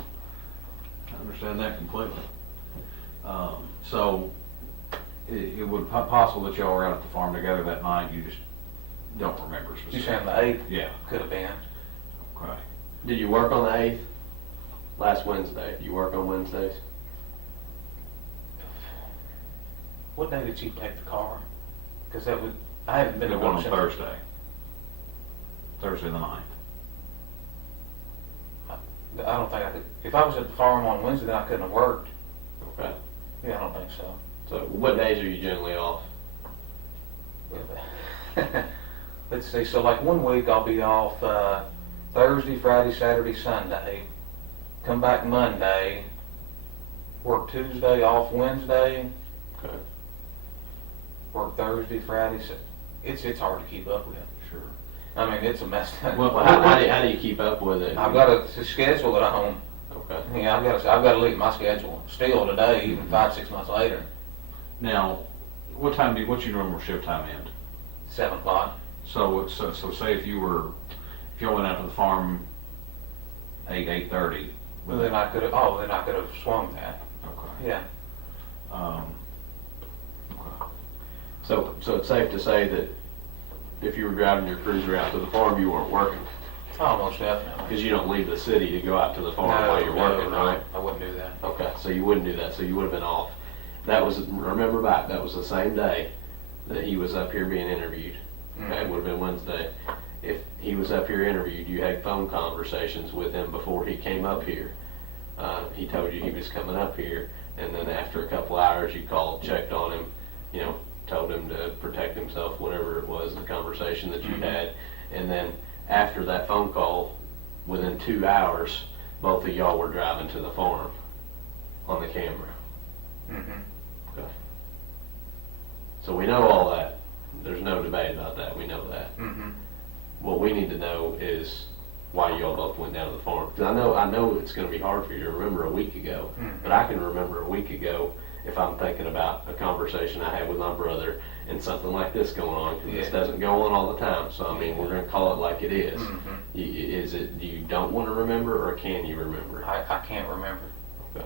understand that completely. So, it would possible that y'all were out at the farm together that night, you just don't remember You specifically. saying the 8th? Yeah, Could have been. okay. Did you work on the 8th? Last Wednesday. Do you work on Wednesdays? What day did you take the car? Because I haven't been It to went on work since. Thursday the 9th. I don't think I could. If I was at the farm on Wednesday, then I couldn't have worked. Okay. Yeah, I don't think so. So what days are you generally off? Let's see. So like one week I'll be off Thursday, Friday, Saturday, Sunday. Come back Monday. Work Tuesday, off Wednesday. Okay. Work Thursday, Friday. It's hard to keep up with. Sure. I mean, it's a mess. Well, How do you keep up with it? I've got to schedule it at home. Okay. Yeah, I've got to leave my schedule still today, even 5-6 months later. Now, what's your normal shift time end? 7 o'clock. So say if y'all went out to the farm 8:30. Well, then I could have swung that. Okay. Yeah. Okay. So it's safe to say that if you were driving your cruiser out to the farm, you weren't working Almost definitely. because you don't leave the city to go out to the farm while you're working, no, right? I wouldn't do that. Okay, so you wouldn't do that. So you would have been off. That was, remember back, that was the same day that he was up here being interviewed. Okay, it would have been Wednesday. If he was up here interviewed, you had phone conversations with him before he came up here. He told you he was coming up here, and then after a couple hours, you called, checked on him, you know, told him to protect himself, whatever it was, the conversation that you had. And then after that phone call, within 2 hours, both of y'all were driving to the farm on the camera. Okay. So we know all that. There's no debate about that. We know that. What we need to know is why y'all both went down to the farm. Because I know it's going to be hard for you to remember a week ago, but I can remember a week ago if I'm thinking about a conversation I had with my brother and something like this going on. Because this doesn't go on all the time. So I mean, we're going to call it like it is. Is it? Do you don't want to remember, or can you remember? I can't remember. Okay.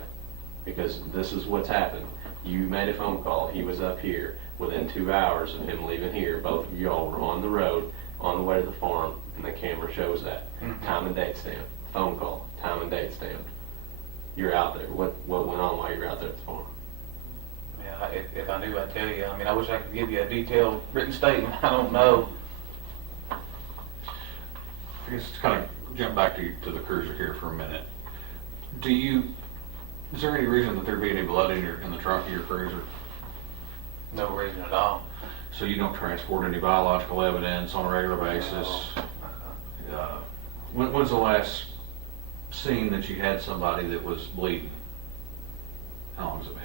Because this is what's happened. You made a phone call. He was up here. Within 2 hours of him leaving here, both of y'all were on the road, on the way to the farm, and the camera shows that. Time and date stamped. Phone call. Time and date stamped. You're out there. What went on while you were out there at the farm? Yeah, if I knew, I'd tell you. I mean, I wish I could give you a detailed written statement. I don't know. I guess let's kind of jump back to the cruiser here for a minute. Is there any reason that there'd be any blood in the trunk of your cruiser? No reason at all. So you don't transport any biological evidence on a regular basis? When's the last scene that you had somebody that was bleeding? How long has it been?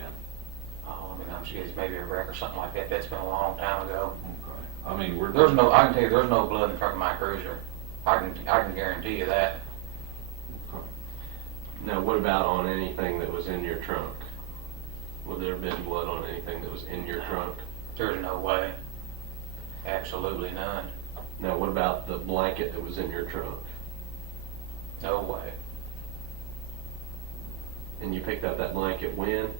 Oh, I mean, I'm sure it's maybe a wreck or something like that. That's been a long time ago. Okay. I mean, I can tell you, there's no blood in the trunk of my cruiser. I can guarantee you that. Okay. Now, what about on anything that was in your trunk? Would there have been blood on anything that was in your trunk? There's no way. Absolutely none. Now, what about the blanket that was in your trunk? No way. And you picked up that blanket when?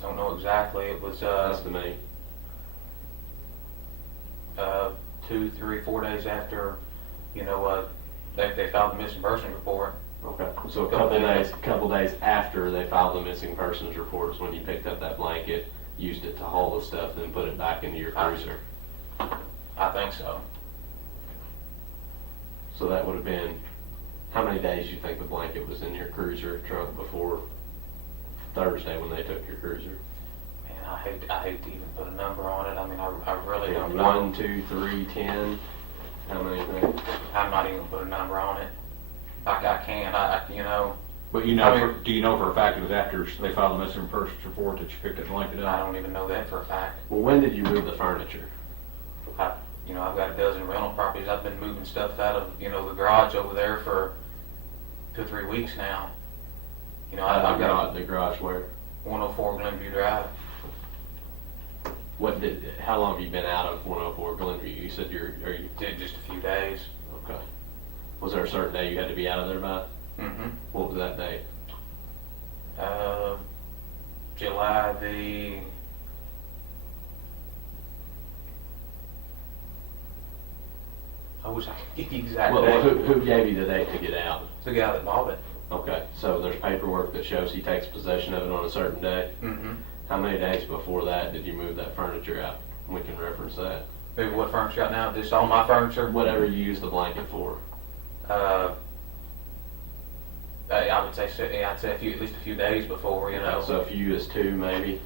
Don't know exactly. It was Estimate. 2, 3, 4 days after, they filed the missing person report. Okay. So a couple days after they filed the missing persons report is when you picked up that blanket, used it to haul the stuff, then put it back into your cruiser. I think so. So that would have been, how many days you think the blanket was in your cruiser trunk before Thursday when they took your cruiser? Man, I hate to even put a number on it. I mean, I really don't know. 1, 2, 3, 10. How many think? I'm not even gonna put a number on it. I can't. But do you know for a fact it was after they filed the missing persons report that you picked that blanket I up? don't even know that for a fact. Well, when did you move the furniture? I've got a dozen rental properties. I've been moving stuff out of, the garage over there for 2 or 3 weeks now. I've got the garage where? 104 Glenview Drive. How long have you been out of 104 Glenview? You said Did just a few days. Okay. Was there a certain day you had to be out of there by? Mm-hmm. What was that date? July the... I wish I could get the exact Well, date. who gave you the date to get out? The guy that bought it. Okay, so there's paperwork that shows he takes possession of it on a certain day. Mm-hmm. How many days before that did you move that furniture out? We can reference that. Maybe what furniture out now? Just all my furniture? Whatever you use the blanket for. I would say, I'd say at least a few days before, So a few is 2 maybe?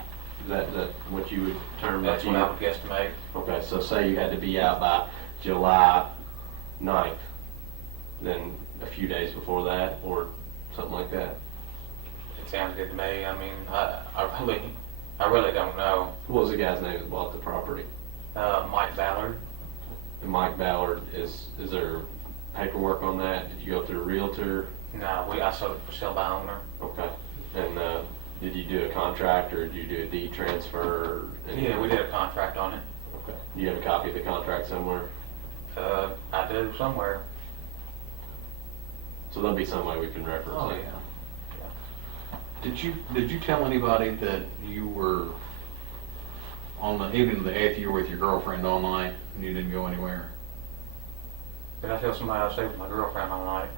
Is that what you would term that? That's what I would guesstimate. Okay, so say you had to be out by July 9th, then a few days before that, or something like that? It sounds good to me. I mean, I really don't know. What was the guy's name that bought the property? Mike Ballard. And Mike Ballard, is there paperwork on that? Did you go through a realtor? No, I sold it for sale by owner. Okay. And did you do a contract, or did you do a deed transfer? Or anything? Yeah, we did a contract on it. Okay. Do you have a copy of the contract somewhere? I do somewhere. So there'll be some way we can reference Oh, it. yeah. Did you tell anybody that you were on the evening of the 8th you were with your girlfriend all night and you didn't go anywhere? Did I tell somebody I stayed with my girlfriend all night?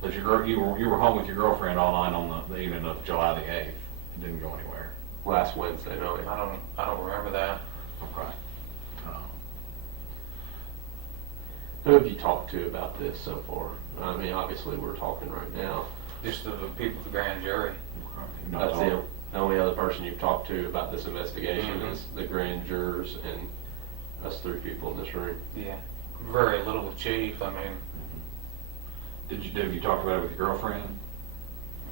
That you were home with your girlfriend all night on the evening of July the 8th and didn't go anywhere? last Wednesday night. I don't remember that. Okay. Who have you talked to about this so far? I mean, obviously, we're talking right now. Just the people at the grand jury. That's the only other person you've talked to about this investigation Mhm. is the grand jurors and us three people in this room. Yeah. Very little with Chief. I mean, Have you talked about it with your girlfriend?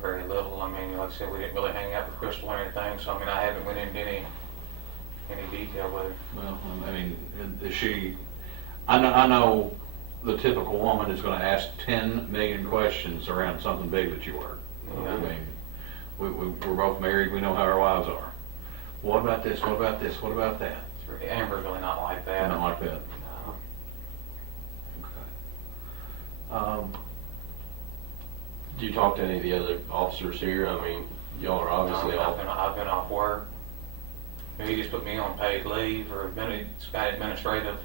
very little. I mean, like I said, we didn't really hang out with Crystal or anything, so I mean, I haven't went into any detail with her. Well, I mean, is she, I know the typical woman is gonna ask 10 million questions around something big that you work. Yeah. I mean, we're both married, we know how our wives are. What about this, what about this, what about that? Amber's really not like that. Not like that. No. Okay. Do you talk to any of the other officers here? I mean, y'all are obviously all. I've been off work. He just put me on paid leave or it's got administrative.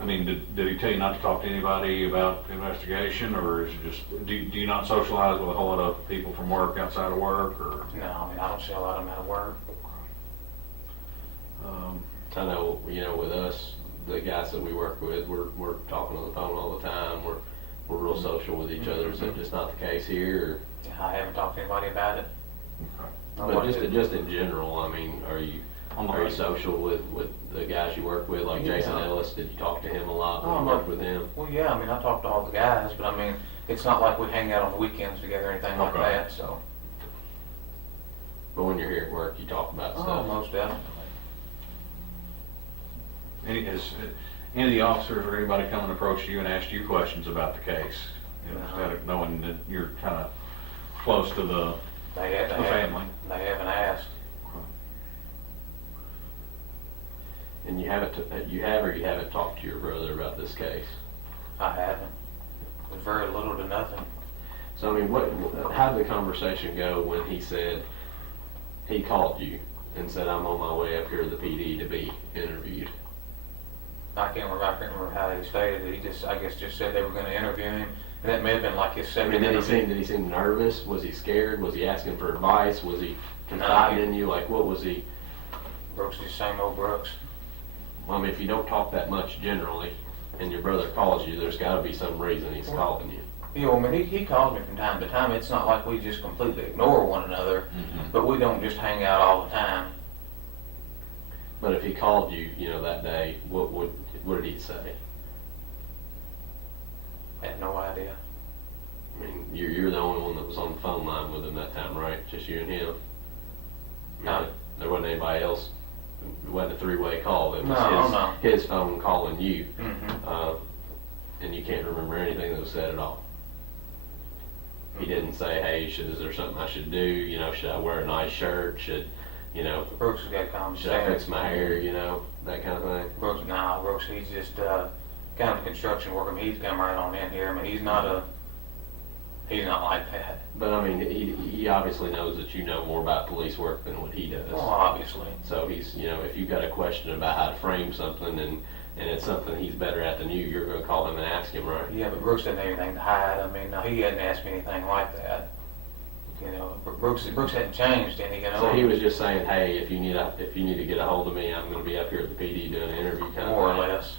I mean, did he tell you not to talk to anybody about the investigation, or is it just, do you not socialize with a whole lot of people from work outside of work, or? No, I mean, I don't see a lot of them out of work. I know, with us, the guys that we work with, we're talking on the phone all the time. We're real social with each other. Is that just not the case here? I haven't talked to anybody about it. Or? But just in general, I mean, are you social with the guys you work with, like Yeah. Jason Ellis? Did you talk to him a lot Oh, when you no. worked with him? Well, yeah, I mean, I talk to all the guys, but I mean, it's not like we hang out on the weekends together or anything like Okay. that, so. But when you're here at work, you talk about Oh, stuff. most definitely. Any of the officers or anybody come and approach you and ask you questions about the case? Instead of knowing that you're kind of close to the They family? They haven't asked. And you haven't talked to your brother about this case? I haven't. There's very little to nothing. So I mean, how did the conversation go when he called you and said, "I'm on my way up here to the PD to be interviewed"? I can't remember how they stated it. He I guess just said they were gonna interview him, and that may have been like his I second mean, interview. did he seem nervous? Was he scared? Was he asking for advice? Was he confiding in you? Like, what was he? Brooks is the same old Brooks. I mean, if you don't talk that much generally, and your brother calls you, there's gotta be some reason he's calling you. Yeah, well, I mean, he calls me from time to time. It's not like we just completely ignore one another, but we don't just hang out all the time. But if he called you, that day, what did he say? I have no idea. I mean, you're the only one that was on the phone line with him that time, right? Just you and him? I mean, there wasn't anybody else. It wasn't a three-way call. It was No. his phone calling you. Mm-hmm. And you can't remember anything that was said at all. He didn't say, "Hey, is there something I should do? Should I wear a nice shirt? Should Brooks has got common I sense. fix my hair? That kind of thing." Brooks, he's just kind of a construction worker. I mean, he's come right on in here. I mean, he's not like that. But I mean, he obviously knows that you know more about police work than what he does. Well, obviously. So he's, if you've got a question about how to frame something and it's something he's better at than you, you're going to call him and ask him, right? Yeah, but Brooks didn't have anything to hide. I mean, no, he hadn't asked me anything like that. Brooks hadn't changed any. So he was just saying, "Hey, if you need to get a hold of me, I'm going to be up here at the PD doing an interview," kind more of or thing. less.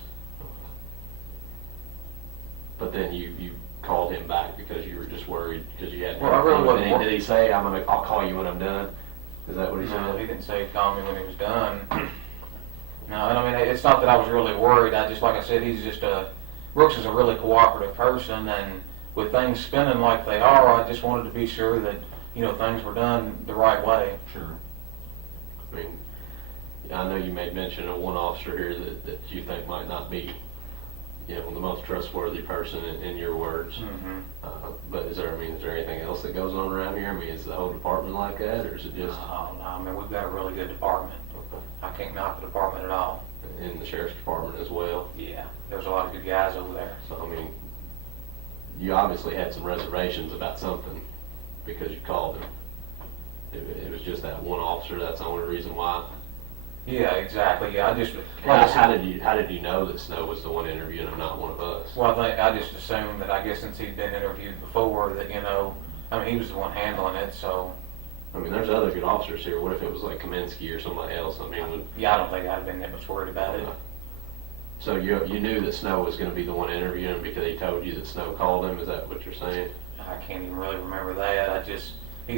But then you called him back because you were just worried because you hadn't. Well, I really heard wasn't anything. Did he say, I'll call you when I'm done"? Is that what he No, said? he didn't say he'd call me when he was done. No, and I mean, it's not that I was really worried. Like I said, Brooks is a really cooperative person, and with things spinning like they are, I just wanted to be sure that, things were done the right way. Sure. I mean, I know you made mention of one officer here that you think might not be, the most trustworthy person in your words. Mm-hmm. But is there anything else that goes on around here? I mean, is the whole department like that, or is it just No, I mean, we've got a really good department. I can't knock the department at all. in the sheriff's department as well? Yeah, there's a lot of good guys over there. So, I mean, you obviously had some reservations about something because you called him. It was just that one officer, that's the only reason why? Yeah, exactly. Yeah, like I How said, did you know that Snow was the one interviewing him, not one of us? well, I just assumed that, I guess since he'd been interviewed before, that, I mean, he was the one handling it, so. I mean, there's other good officers here. What if it was like Kaminsky or somebody else? I mean, Yeah, I don't think I'd have been that much worried about it. so you knew that Snow was going to be the one interviewing him because he told you that Snow called him. Is that what you're saying? I can't even really remember that. He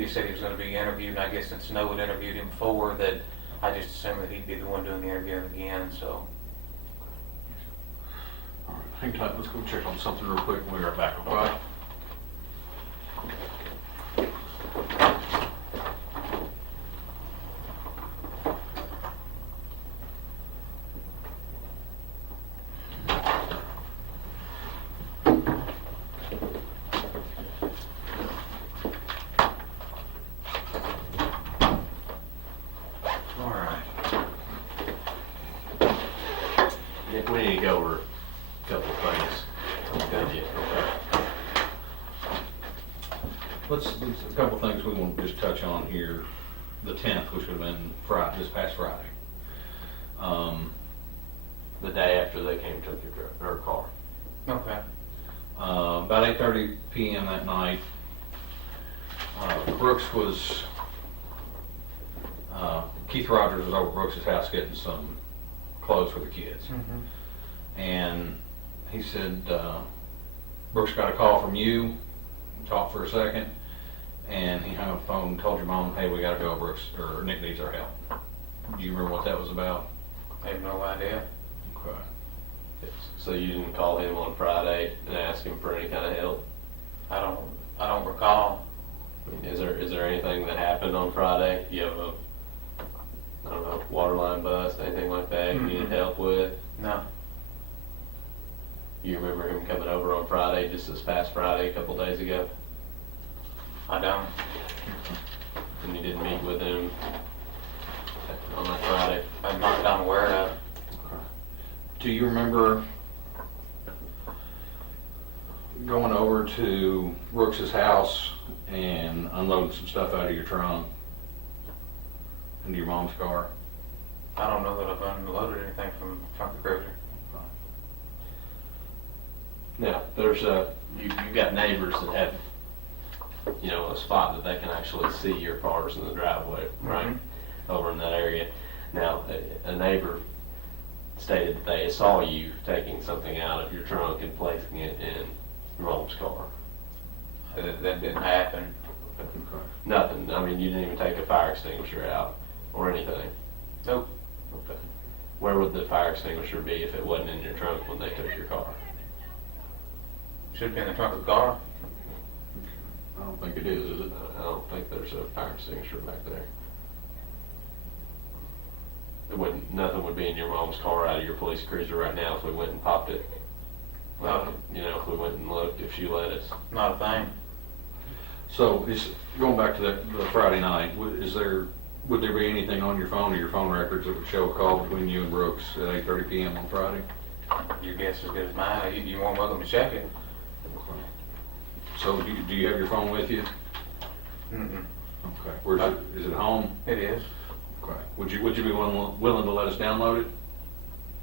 just said he was going to be interviewed, and I guess since Snow had interviewed him before, that I just assumed that he'd be the one doing the interviewing again, so. All right, hang tight, let's go check on something real quick when we're right back, okay? All right. Nick, we need to go over a couple of things. Okay. Okay. Let's, a couple of things we want to just touch on here. The 10th, which would have been Friday, this past Friday. The day after they came and took your truck or car. Okay. About 8:30 p.m. that night, Brooks was, Keith Rogers was over at Brooks's house getting some clothes for the kids. Mm-hmm. And he said, Brooks got a call from you, talked for a second, and he hung up the phone and told your mom, hey, we gotta go, Brooks, or Nick needs our help. Do you remember what that was about? I have no idea. Okay. So you didn't call him on Friday and ask him for any kind of help? I don't recall. Is there anything that happened on Friday? You have I don't know, water line bust, anything like that you needed help with? No. You remember him coming over on Friday, just this past Friday, a couple days ago? I don't. And you didn't meet with him on that Friday? Not that I'm aware of. Do you remember going over to Brooks's house and unloading some stuff out of your trunk into your mom's car? I don't know that I've unloaded anything from trunk of cruiser. Now, there's you got neighbors that have, a spot that they can actually see your cars in the driveway, right? Over in that area. Now, a neighbor stated that they saw you taking something out of your trunk and placing it in your mom's car. That didn't happen. Nothing, I mean, you didn't even take a fire extinguisher out or anything? Nope. Okay. Where would the fire extinguisher be if it wasn't in your trunk when they took your car? Should have been in the trunk of the car. I don't think it is it? I don't think there's a fire extinguisher back there. Nothing would be in your mom's car out of your police cruiser right now if we went and popped it. Well, if we went and looked, if she let us. Not a thing. So, going back to the Friday night, would there be anything on your phone or your phone records that would show a call between you and Brooks at 8:30 p.m. on Friday? Your guess is as good as mine. You more than welcome to check it. So, do you have your phone with you? Mm-mm. Okay. Where's it? Is it home? It is. Okay. Would you be willing to let us download it?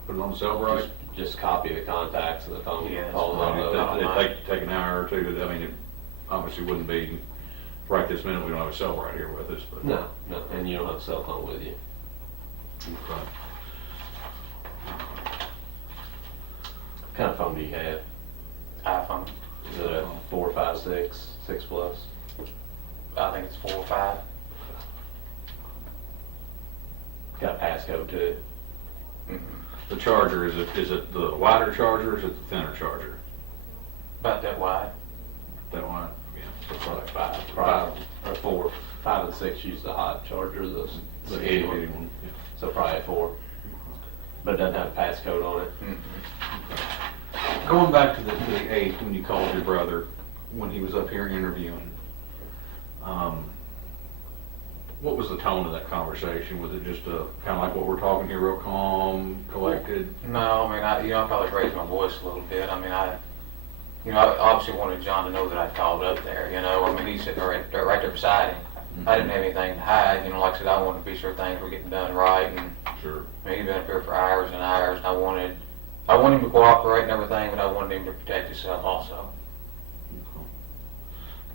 Put it on the cell drive? Just copy the contacts and the phone Yeah, calls I on mean, those. it'd take an hour or two. It obviously wouldn't be right this minute. We don't have a cell right here with us, but. No, and you don't have a cell phone with you. Okay. What kind of phone do you have? iPhone. Is it a 4, 5, 6, 6 plus? I think it's 4 or 5. Got a passcode to it? Mm-mm. The charger, is it the wider charger or is it the thinner charger? About that wide. That one? Yeah. So probably 5, probably, or 4. 5 and 6 use the hot charger, the The heavy 80 one. one. Yeah. So probably a 4. But it doesn't have a passcode on it. Going back to the 8th, when you called your brother, when he was up here interviewing, what was the tone of that conversation? Was it just kind of like what we're talking here, real calm, collected? No, I mean, I probably raised my voice a little bit. I mean, I obviously wanted John to know that I'd called up there, I mean, he's sitting right there beside him. I didn't have anything to hide, like I said, I wanted to be sure things were getting done right, and, Sure. I mean, he'd been up here for hours and hours, and I wanted him to cooperate and everything, but I wanted him to protect himself also.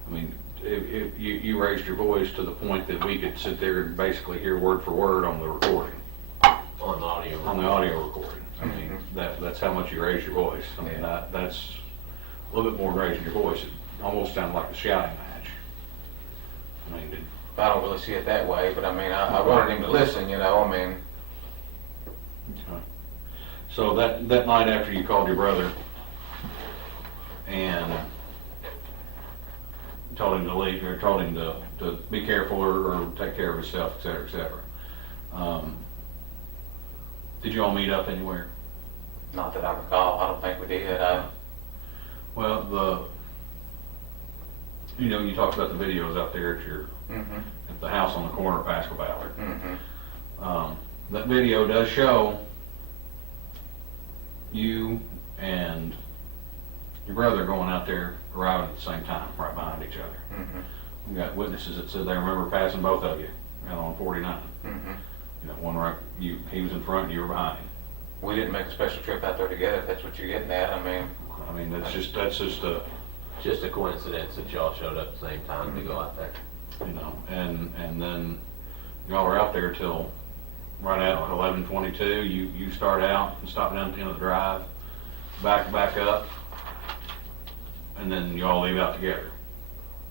I mean, if you raised your voice to the point that we could sit there and basically hear word for word on the recording, On the audio. on the audio recording. I mean, that's how much you raised your voice. I mean, that's a little bit more than raising your voice. It almost sounded like a shouting match. I mean, I don't really see it that way, but I mean, I wanted him to listen, you know, I mean, okay. So that night after you called your brother and told him to leave, or told him to be careful or take care of himself, et cetera, et cetera. Did you all meet up anywhere? not that I recall, I don't think we did, Well, you know, you talked about the videos out there mm-hmm, at the house on the corner of Pasco Valley. mm-hmm, That video does show you and your brother going out there, arriving at the same time, right behind each other. mm-hmm, We got witnesses that said they remember passing both of you out on 49. mm-hmm. You know, one right, he was in front, and you were behind him. We didn't make a special trip out there together, if that's what you're getting at, I mean, that's just a, Just a coincidence that y'all showed up at the same time to go out there. you know, and then y'all were out there till right at 11:22. You start out and stop down at the end of the drive, back up, and then y'all leave out together.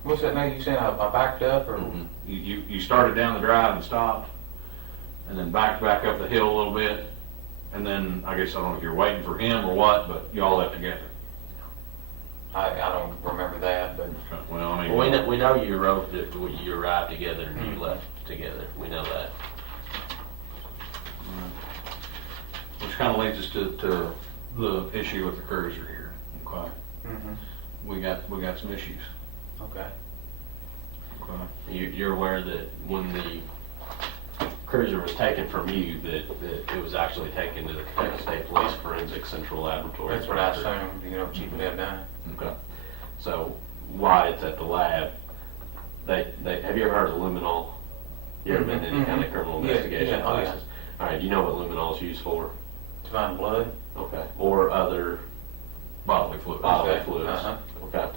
What's that name you said, I backed up, or? You started down the drive and stopped, and then backed back up the hill a little bit, and then I guess I don't know if you're waiting for him or what, but y'all left together. I don't remember that, but Well, I mean, Well, we know you you arrived together and you left together. We know that. which kind of leads us to the issue with the cruiser here. Okay, mm-hmm, we got some issues. okay. Okay. You're aware that when the cruiser was taken from you, that it was actually taken to the Kentucky State Police Forensic Central Laboratory. That's what I assumed, you know, Chief would have done. Okay. So while it's at the lab, they have you ever heard of luminol? You ever been in any kind of criminal Yeah, investigation yeah, oh, yeah. classes? All right, you know what luminol is used for? To find blood? Okay. Or other Bodily fluids. bodily Okay, fluids. uh-huh. Okay.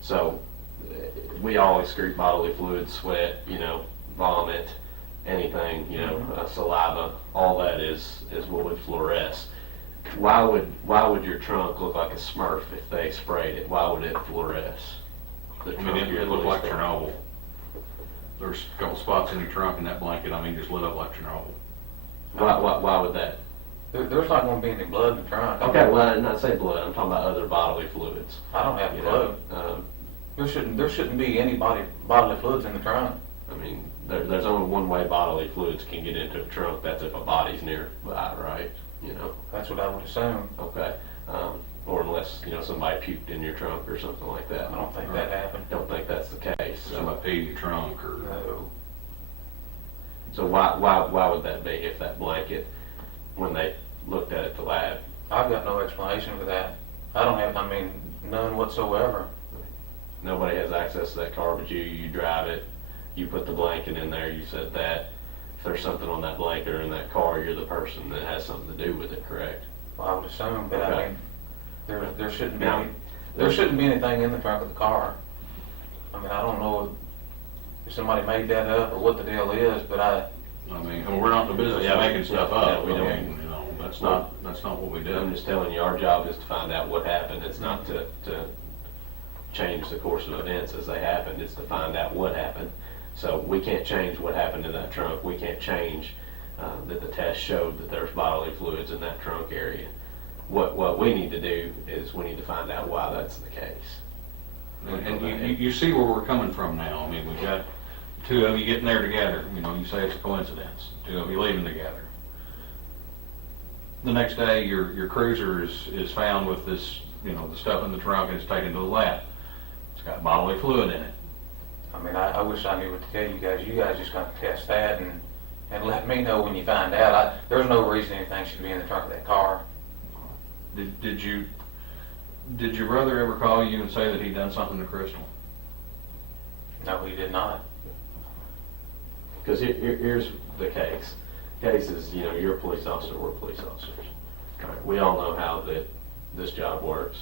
So we all excrete bodily fluids, sweat, you know, vomit, anything, you know, saliva. All that is what would fluoresce. Why would your trunk look like a Smurf if they sprayed it? Why would it fluoresce? The I mean, trunk of your it looked like police car. Chernobyl. There's a couple spots in your trunk and that blanket, I mean, just lit up like Chernobyl. Why would that? There's not gonna be any blood in the trunk. Okay, well, I did not say blood. I'm talking about other bodily fluids. I don't have You blood. know, There shouldn't be any bodily fluids in the trunk. I mean, there's only one way bodily fluids can get into a trunk. That's if a body's nearby, right? You know. That's what I would assume. Okay. Or unless, you know, somebody puked in your trunk or something like that. I don't think that happened. Don't think that's the case. Somebody peed in your trunk or. No. So why would that be if that blanket, when they looked at it at the lab? I've got no explanation for that. I don't have, I mean, none whatsoever. Nobody has access to that car but you. You drive it. You put the blanket in there. You said that. If there's something on that blanket or in that car, you're the person that has something to do with it, correct? Well, I would assume, but I Okay. mean, there shouldn't be, Now, there shouldn't be anything in the trunk of the car. I mean, I don't know if somebody made that up or what the deal is, but I mean, and we're not in the business Yeah, of making stuff yeah, up. we I don't. mean, you know, that's not what we I'm do. just telling you, our job is to find out what happened. It's not to change the course of events as they happened. It's to find out what happened. So we can't change what happened in that trunk. We can't change that the test showed that there's bodily fluids in that trunk area. What we need to do is we need to find out why that's the case. And you see where we're coming from now. I mean, we've got two of you getting there together. You know, you say it's a coincidence. Two of you leaving together. The next day, your cruiser is found with this, you know, the stuff in the trunk, and it's taken to the lab. It's got bodily fluid in it. I mean, I wish I knew what to tell you guys. You guys just gotta test that and let me know when you find out. There's no reason anything should be in the trunk of that car. Did your brother ever call you and say that he'd done something to Crystal? No, he did not. Because here's the case. Case is, you know, you're a police officer, we're police officers. All right, we all know how this job works.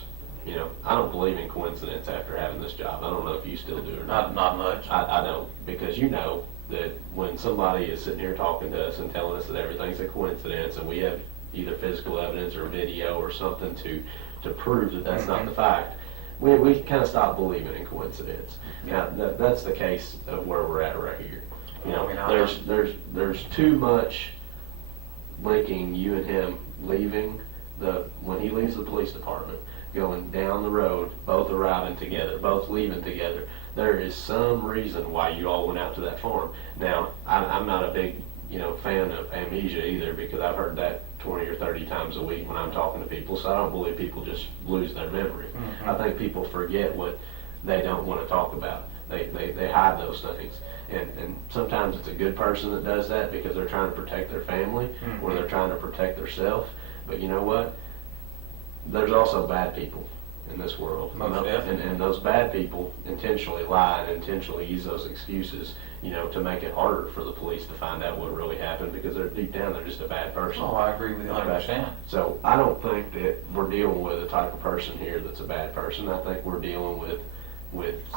You know, I don't believe in coincidence after having this job. I don't know if you still do or not. Not much. I don't, because you know that when somebody is sitting here talking to us and telling us that everything's a coincidence, and we have either physical evidence or video or something to prove that that's not the fact, we kind of stop believing in coincidence. Now, that's the case of where we're at right here. You know, there's too much linking you and him leaving when he leaves the police department, going down the road, both arriving together, both leaving together. There is some reason why you all went out to that farm. Now, I'm not a big, fan of amnesia either, because I've heard that 20 or 30 times a week when I'm talking to people, so I don't believe people just lose their memory. Mm-hmm. I think people forget what they don't want to talk about. They hide those things. And sometimes it's a good person that does that because they're trying to protect their family or they're trying to protect themselves. But you know what? There's also bad people in this world. Most definitely. And those bad people intentionally lie and intentionally use those excuses, to make it harder for the police to find out what really happened, because they're deep down, they're just a bad person. Oh, I agree with you 100%. So I don't think that we're dealing with a type of person here that's a bad person. I think we're dealing with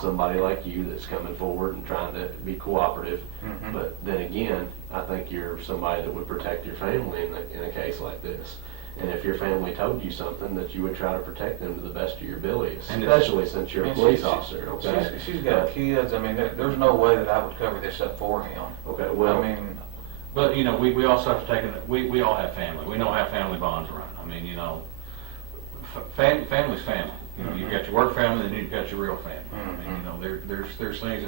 somebody like you that's coming forward and trying to be cooperative. Mhm. But then again, I think you're somebody that would protect your family in a case like this. And if your family told you something, that you would try to protect them to the best of your ability, especially since you're a police officer, okay? She's got kids. I mean, there's no way that I would cover this up for him. Okay, well, I mean, But, we also have to take it, we all have family. We know how family bonds run. I mean, family's family. You've got your work family, and you've got your real family. I mean, there's things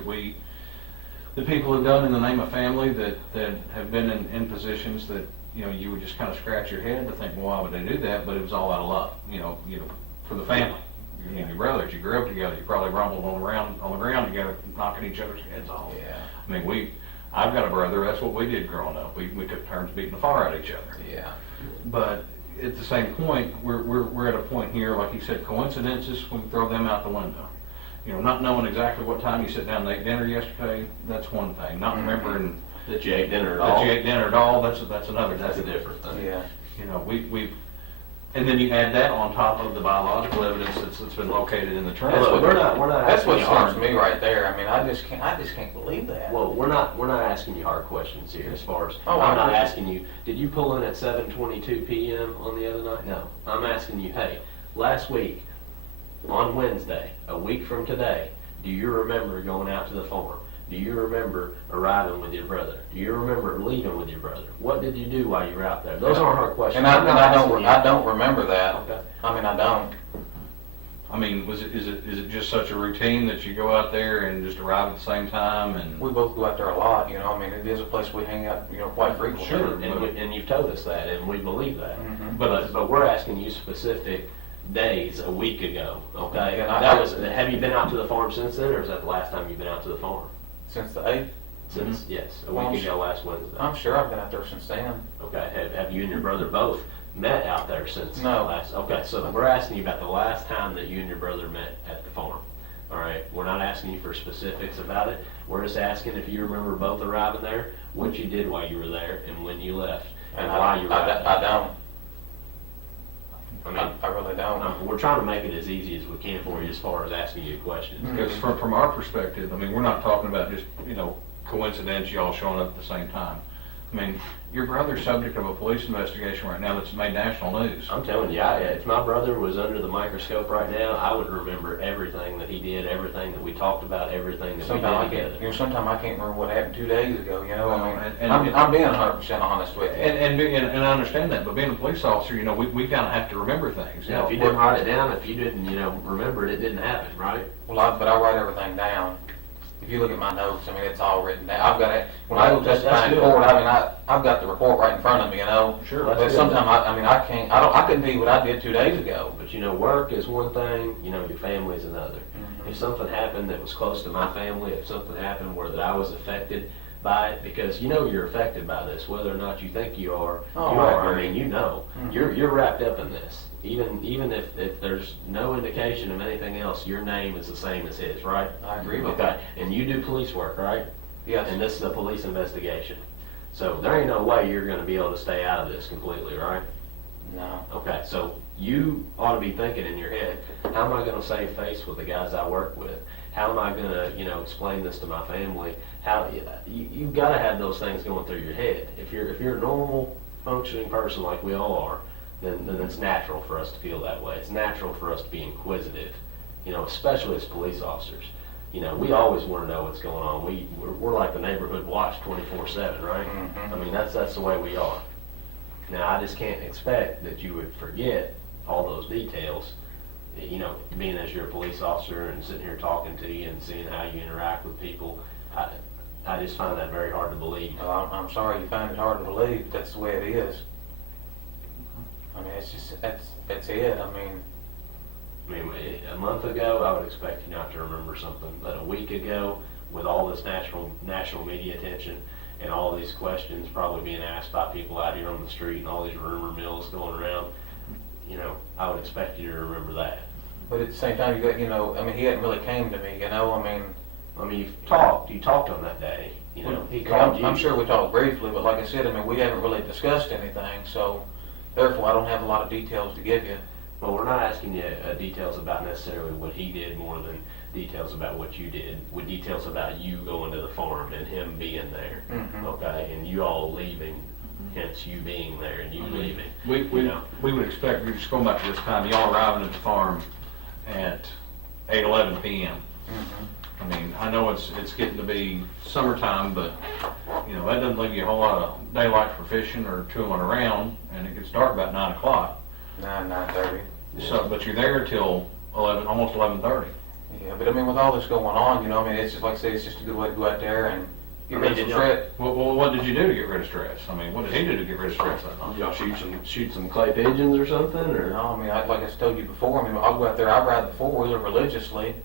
that people have done in the name of family that have been in positions that, you would just kind of scratch your head to think, well, why would they do that? But it was all out of love, for the family. Your brothers, you grew up together, you probably rumbled on the ground together, knocking each other's heads off. yeah, I mean, I've got a brother, that's what we did growing up. We took turns beating the fire out of each other. yeah. But at the same point, we're at a point here, like you said, coincidences, we can throw them out the window. Not knowing exactly what time you sit down and ate dinner yesterday, that's one thing. Not remembering that you ate dinner at that all, you ate dinner at all, that's another thing. that's a different thing. Yeah. And then you add that on top of the biological evidence that's been located in the trash. Look, we're not That's what asking you hard. scares me right there. I mean, I just can't believe that. Well, we're not asking you hard questions here as far as, Oh, I'm not I- asking you, did you pull in at 7:22 p.m. on the other night? No. I'm asking you, hey, last week, on Wednesday, a week from today, do you remember going out to the farm? Do you remember arriving with your brother? Do you remember leaving with your brother? What did you do while you were out there? Those aren't hard questions. And I asking you- don't remember that. Okay. I mean, I don't. I mean, is it just such a routine that you go out there and just arrive at the same time and? We both go out there a lot, I mean, it is a place we hang out, quite frequently. Sure. And you've told us that, and we believe that. Mhm. But we're asking you specific days a week ago, okay? Yeah, and That was, have you been out to the farm since then, or is that the last time you've been out to the farm? Since the 8th, Since, yes, a Well, week ago last Wednesday. I'm sure I've been out there since then. Okay, have you and your brother both met out there since No. last? Okay, so we're asking you about the last time that you and your brother met at the farm. All right, we're not asking you for specifics about it. We're just asking if you remember both arriving there, what you did while you were there, and when you left, and why you were out there. I don't. I mean, I really don't. we're trying to make it as easy as we can for you as far as asking you questions. Because from our perspective, I mean, we're not talking about just, coincidence, y'all showing up at the same time. I mean, your brother's subject of a police investigation right now that's made national news. I'm telling you, if my brother was under the microscope right now, I would remember everything that he did, everything that we talked about, everything that we Sometimes did together. sometimes I can't remember what happened 2 days ago, I and- mean, I'm being 100% honest with you. And I understand that, but being a police officer, we kind of have to remember things. Now, if you didn't write it down, if you didn't, remember it, it didn't happen, right? But I write everything down. If you look at my notes, I mean, it's all written down. I've got it, when I go testify in good. court, I mean, I've got the report right in front of me, Sure. That's But good. sometimes, I couldn't tell you what I did 2 days ago. But work is one thing, your family's another. If something happened that was close to my family, if something happened where that I was affected by it, because you're affected by this, whether or not you think you are, Oh, you I are. I agree. mean, you're wrapped up in this. Even if there's no indication of anything else, your name is the same as his, right? I agree with Okay, that. and you do police work, right? Yes. And this is a police investigation. So there ain't no way you're gonna be able to stay out of this completely, right? No. Okay, so you ought to be thinking in your head, How am I gonna save face with the guys I work with? How am I gonna, explain this to my family? You've gotta have those things going through your head. If you're a normal functioning person like we all are, then it's natural for us to feel that way. It's natural for us to be inquisitive, especially as police officers. We always want to know what's going on. We're like the neighborhood watch 24/7, right? Mhm. I mean, that's the way we are. Now, I just can't expect that you would forget all those details, being as you're a police officer and sitting here talking to you and seeing how you interact with people. I just find that very hard to believe. Well, I'm sorry you find it hard to believe, but that's the way it is. I mean, it's just, that's it. I mean, A month ago, I would expect you not to remember something, but a week ago, with all this national media attention and all these questions probably being asked by people out here on the street and all these rumor mills going around, I would expect you to remember that. but at the same time, he hadn't really came to me, You talked on that day, he called you. I'm sure we talked briefly, but like I said, we haven't really discussed anything, so therefore I don't have a lot of details to give you. Well, we're not asking you details about necessarily what he did more than details about what you did, with details about you going to the farm and him being there, Mhm. okay, and you all leaving, hence you being there and you leaving. We would expect, we're just going back to this time, y'all arriving at the farm at 8:11 p.m. Mhm. I mean, I know it's getting to be summertime, but, that doesn't leave you a whole lot of daylight for fishing or tooling around, and it gets dark about 9 o'clock. 9:30. So, but you're there till 11, almost 11:30. Yeah, but with all this going on, it's just like I say, it's just a good way to go out there and get rid of some stress. Well, what did you do to get rid of stress? I mean, what did he do to get rid of stress that night? Y'all shoot some clay pigeons or something, or? Like I told you before, I'll go out there, I ride the four-wheeler religiously.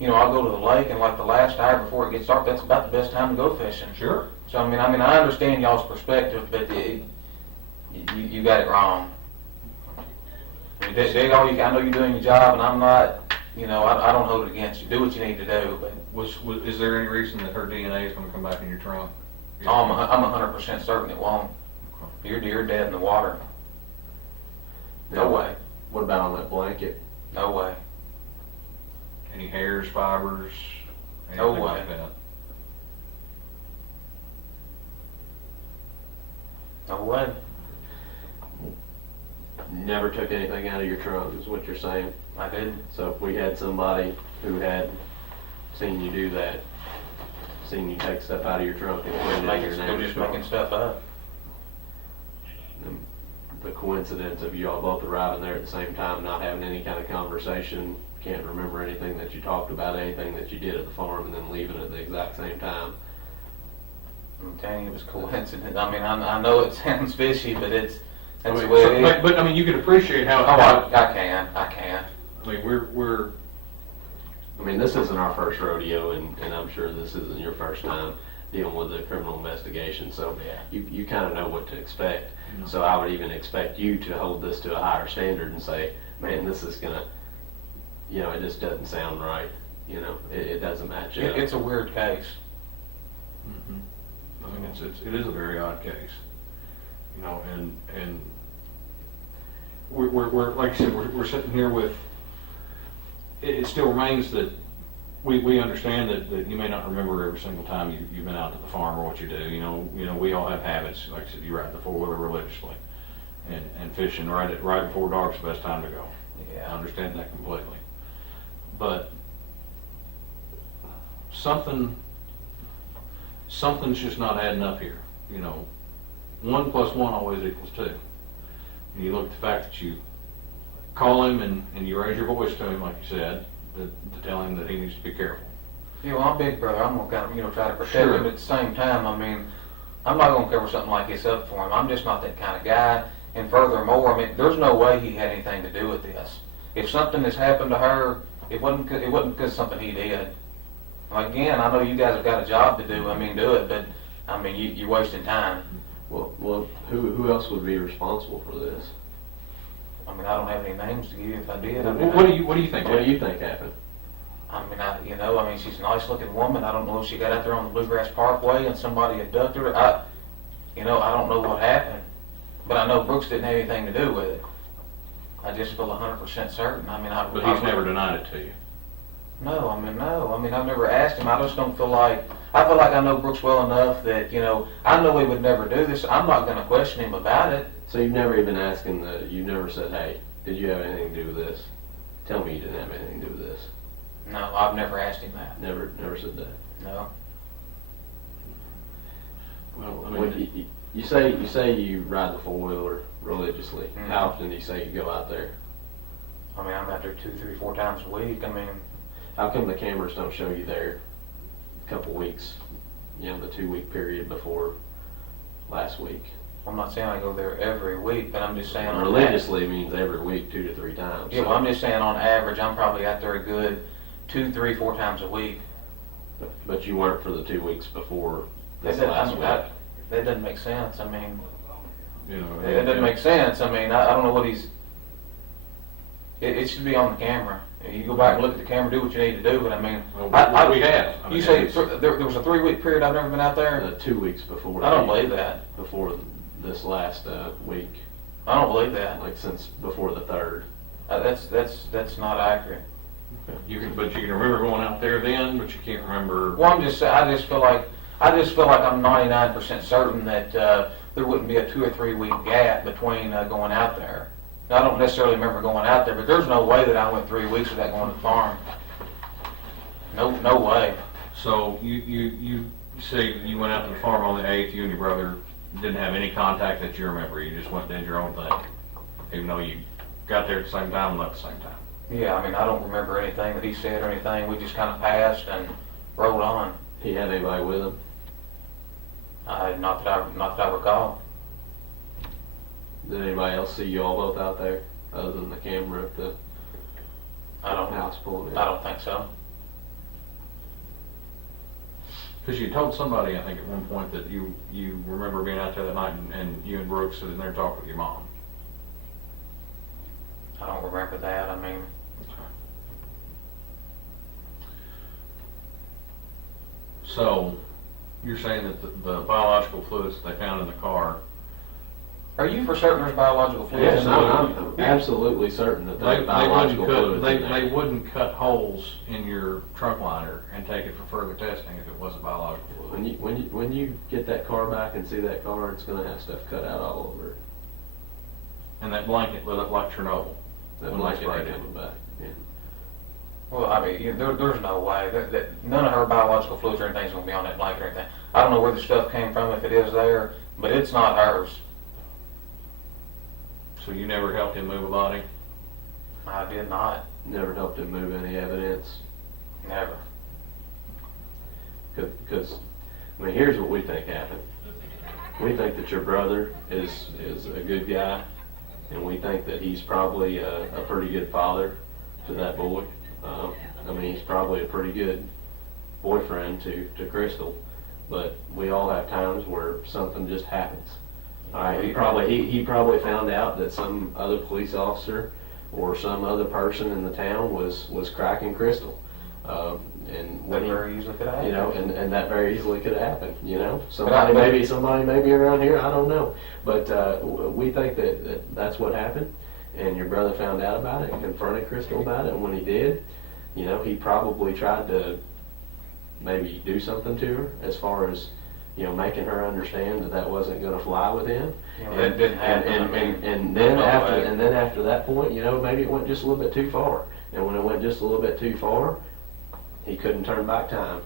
I'll go to the lake, and like the last hour before it gets dark, that's about the best time to go fishing. Sure. So, I understand y'all's perspective, but you got it wrong. I know you're doing your job, and I'm not, I don't hold it against you. Do what you need to do, but Is there any reason that her DNA is gonna come back in your trunk? I'm 100% certain it won't. You're dead in the water. No way. What about on that blanket? No way. Any hairs, fibers, No anything way. like that? No way. Never took anything out of your trunk, is what you're saying? I didn't. So if we had somebody who had seen you do that, seen you take stuff out of your trunk and put it in your They're neighbor's just making trunk, stuff up. the coincidence of you all both arriving there at the same time, not having any kind of conversation, can't remember anything that you talked about, anything that you did at the farm, and then leaving at the exact same time. I'm telling you, it was coincidence. I know it sounds fishy, but that's I the mean, way it is. but I mean, you can appreciate how. Oh, I can. I mean, we're. This isn't our first rodeo, and I'm sure this isn't your first time dealing with a criminal investigation, so Yeah. you kind of know what to expect. So I would even expect you to hold this to a higher standard and say, man, this is gonna, it just doesn't sound right. It doesn't match up. It's a weird case. I mean, it is a very odd case, and we're like I said, we're sitting here with. It still remains that we understand that you may not remember every single time you've been out at the farm or what you do. We all have habits. Like I said, you ride the four-wheeler religiously, and fishing right before dark's the best time to go. Yeah. I understand that completely, but something's just not adding up here. 1 + 1 always equals 2. And you look at the fact that you call him and you raise your voice to him, like you said, to tell him that he needs to be careful. I'm big brother. I'm gonna kind of, try to protect Sure. him. But at the same time, I'm not gonna cover something like this up for him. I'm just not that kind of guy. And furthermore, there's no way he had anything to do with this. If something has happened to her, it wasn't because of something he did. Again, I know you guys have got a job to do. Do it, but you're wasting time. Well, who else would be responsible for this? I don't have any names to give you if I did. What do you think? What do you think happened? She's a nice looking woman. I don't know if she got out there on the Bluegrass Parkway and somebody abducted her. I don't know what happened, but I know Brooks didn't have anything to do with it. I just feel 100% certain. I mean, But he's never denied it to you. No, no. I mean, I've never asked him. I just don't feel like, I feel like I know Brooks well enough that, I know he would never do this. I'm not gonna question him about it. So you've never even asked him you've never said, hey, did you have anything to do with this? Tell me you didn't have anything to do with this. No, I've never asked him that. Never said that. No. Well, I When mean, you say you ride the four-wheeler religiously. Mhm. How often do you say you go out there? I mean, I'm out there 2, 3, 4 times a week. I mean, How come the cameras don't show you there a couple weeks, the 2-week period before last week? I'm not saying I go there every week, but I'm just saying on Religiously means every week, 2 to 3 times. Yeah, well, I'm just saying on average, I'm probably out there a good 2, 3, 4 times a week. But you weren't for the 2 weeks before this That, last week. that doesn't make sense. I mean, you it doesn't make sense. I mean, I don't know what he's. It should be on the camera. You go back and look at the camera, do what you need to do. But I mean, Well, I- we have. I mean, you say it's- there was a 3-week period I've never been out there. 2 weeks before. I don't believe that. Before this last week, I don't believe that. like since before the 3rd. That's not accurate. But you can remember going out there then, but you can't remember. Well, I'm just saying. I just feel like I'm 99% certain that there wouldn't be a 2 or 3 week gap between going out there. Now, I don't necessarily remember going out there, but there's no way that I went 3 weeks without going to the farm. No way. So you say you went out to the farm on the 8th, you and your brother didn't have any contact that you remember, you just went and did your own thing, even though you got there at the same time and left at the same time. Yeah, I mean, I don't remember anything that he said or anything. We just kind of passed and rode on. He had anybody with him? Not that I recall. Did anybody else see you all both out there, other than the camera at the I don't house pulling in? I don't think so. Because you told somebody, I think, at one point that you remember being out there that night and you and Brooks sitting there talking with your mom. I don't remember that. I mean, So, you're saying that the biological fluids that they found in the car, are you for certain there's biological fluids? Yes, in I'm absolutely certain that they there's biological fluids in they there. wouldn't cut holes in your trunk liner and take it for further testing if it wasn't biological fluid. When you get that car back and see that car, it's gonna have stuff cut out all over it. And that blanket lit up like Chernobyl. That When blanket they ain't sprayed it. coming back. Yeah. Well, I mean, there's no way that none of her biological fluids or anything's gonna be on that blanket or anything. I don't know where the stuff came from, if it is there, but it's not hers. So you never helped him move a body? I did not. Never helped him move any evidence. Never. Because, I mean, here's what we think happened. We think that your brother is a good guy, and we think that he's probably a pretty good father to that boy. I mean, he's probably a pretty good boyfriend to Crystal, but we all have times where something just happens. All right, he probably found out that some other police officer or some other person in the town was cracking Crystal, and That when he, very easily could have happened. and that very easily could have happened. But Somebody maybe around here, I don't know, but we think that that's what happened, and your brother found out about it and confronted Crystal about it, and when he did, he probably tried to maybe do something to her as far as making her understand that wasn't going to fly with him. That didn't happen. And then no after way. and then after that point, maybe it went just a little bit too far. And when it went just a little bit too far, he couldn't turn back time.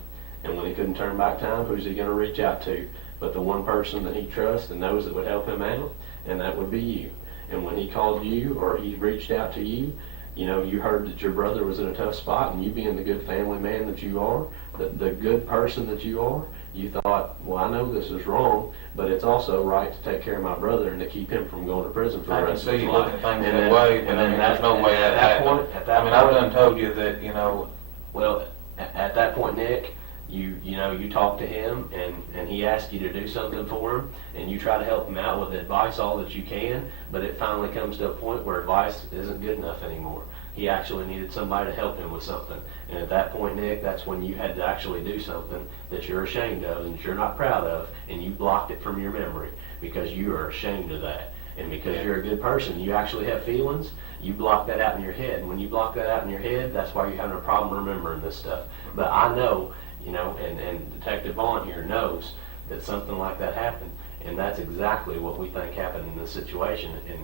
And when he couldn't turn back time, who's he going to reach out to? But the one person that he trusts and knows that would help him out, and that would be you. And when he called you or he reached out to you, you heard that your brother was in a tough spot, and you being the good family man that you are, the good person that you are, you thought, well, I know this is wrong, but it's also right to take care of my brother and to keep him from going to prison for I the can rest of see his you life. looking at things And that then- way, and but I then mean, that- there's no and way at that that happened. point- at that I mean, I've point- done told you that, Well, at that point, Nick, you talked to him and he asked you to do something for him, and you try to help him out with advice all that you can, but it finally comes to a point where advice isn't good enough anymore. He actually needed somebody to help him with something. And at that point, Nick, that's when you had to actually do something that you're ashamed of and that you're not proud of, and you blocked it from your memory because you are ashamed of that. And because you're a good person, you actually have feelings, you block that out in your head. And when you block that out in your head, that's why you're having a problem remembering this stuff. But I know, you know, and Detective Vaughn here knows that something like that happened. And that's exactly what we think happened in this situation. And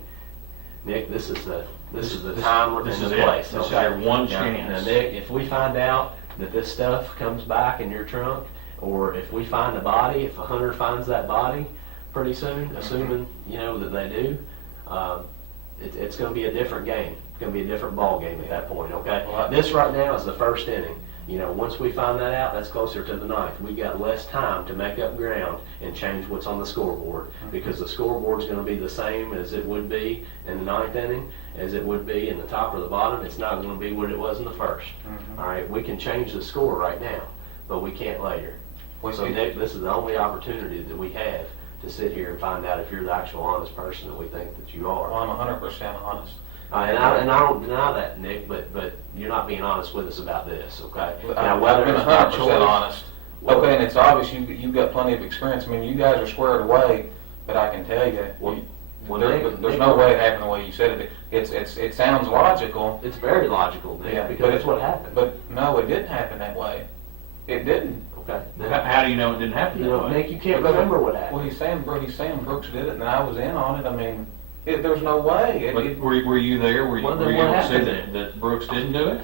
Nick, this is the time and the place. This is your one Now, chance. Nick, if we find out that this stuff comes back in your trunk, or if we find a body, if a hunter finds that body pretty soon, assuming, you know, that they do, it's going to be a different game. It's going to be a different ball game at that point, okay? This right now is the first inning. You know, once we find that out, that's closer to the ninth. We've got less time to make up ground and change what's on the scoreboard, because the scoreboard's going to be the same as it would be in the ninth inning, as it would be in the top or the bottom. It's not going to be what it was in the first. All right, we can change the score right now, but we can't later. So Nick, this is the only opportunity that we have to sit here and find out if you're the actual honest person that we think that you are. Well, I'm 100% honest. And I don't deny that, Nick, but you're not being honest with us about this, okay? I've whether been it's by 100% choice- honest. Okay, and it's obvious you've got plenty of experience. I mean, you guys are squared away, but I can tell you, Well, there's no way it happened the way you said it. It sounds logical, It's very logical, Nick, Yeah, because but that's what happened. but no, it didn't happen that way. It didn't. Okay. How do you know it didn't happen You that know, way? Nick, you can't remember what Well, happened. he's saying Brooks did it, and I was in on it. I mean, there's no way. But were you there? Were you Well, then able what to see happened that Brooks didn't do it?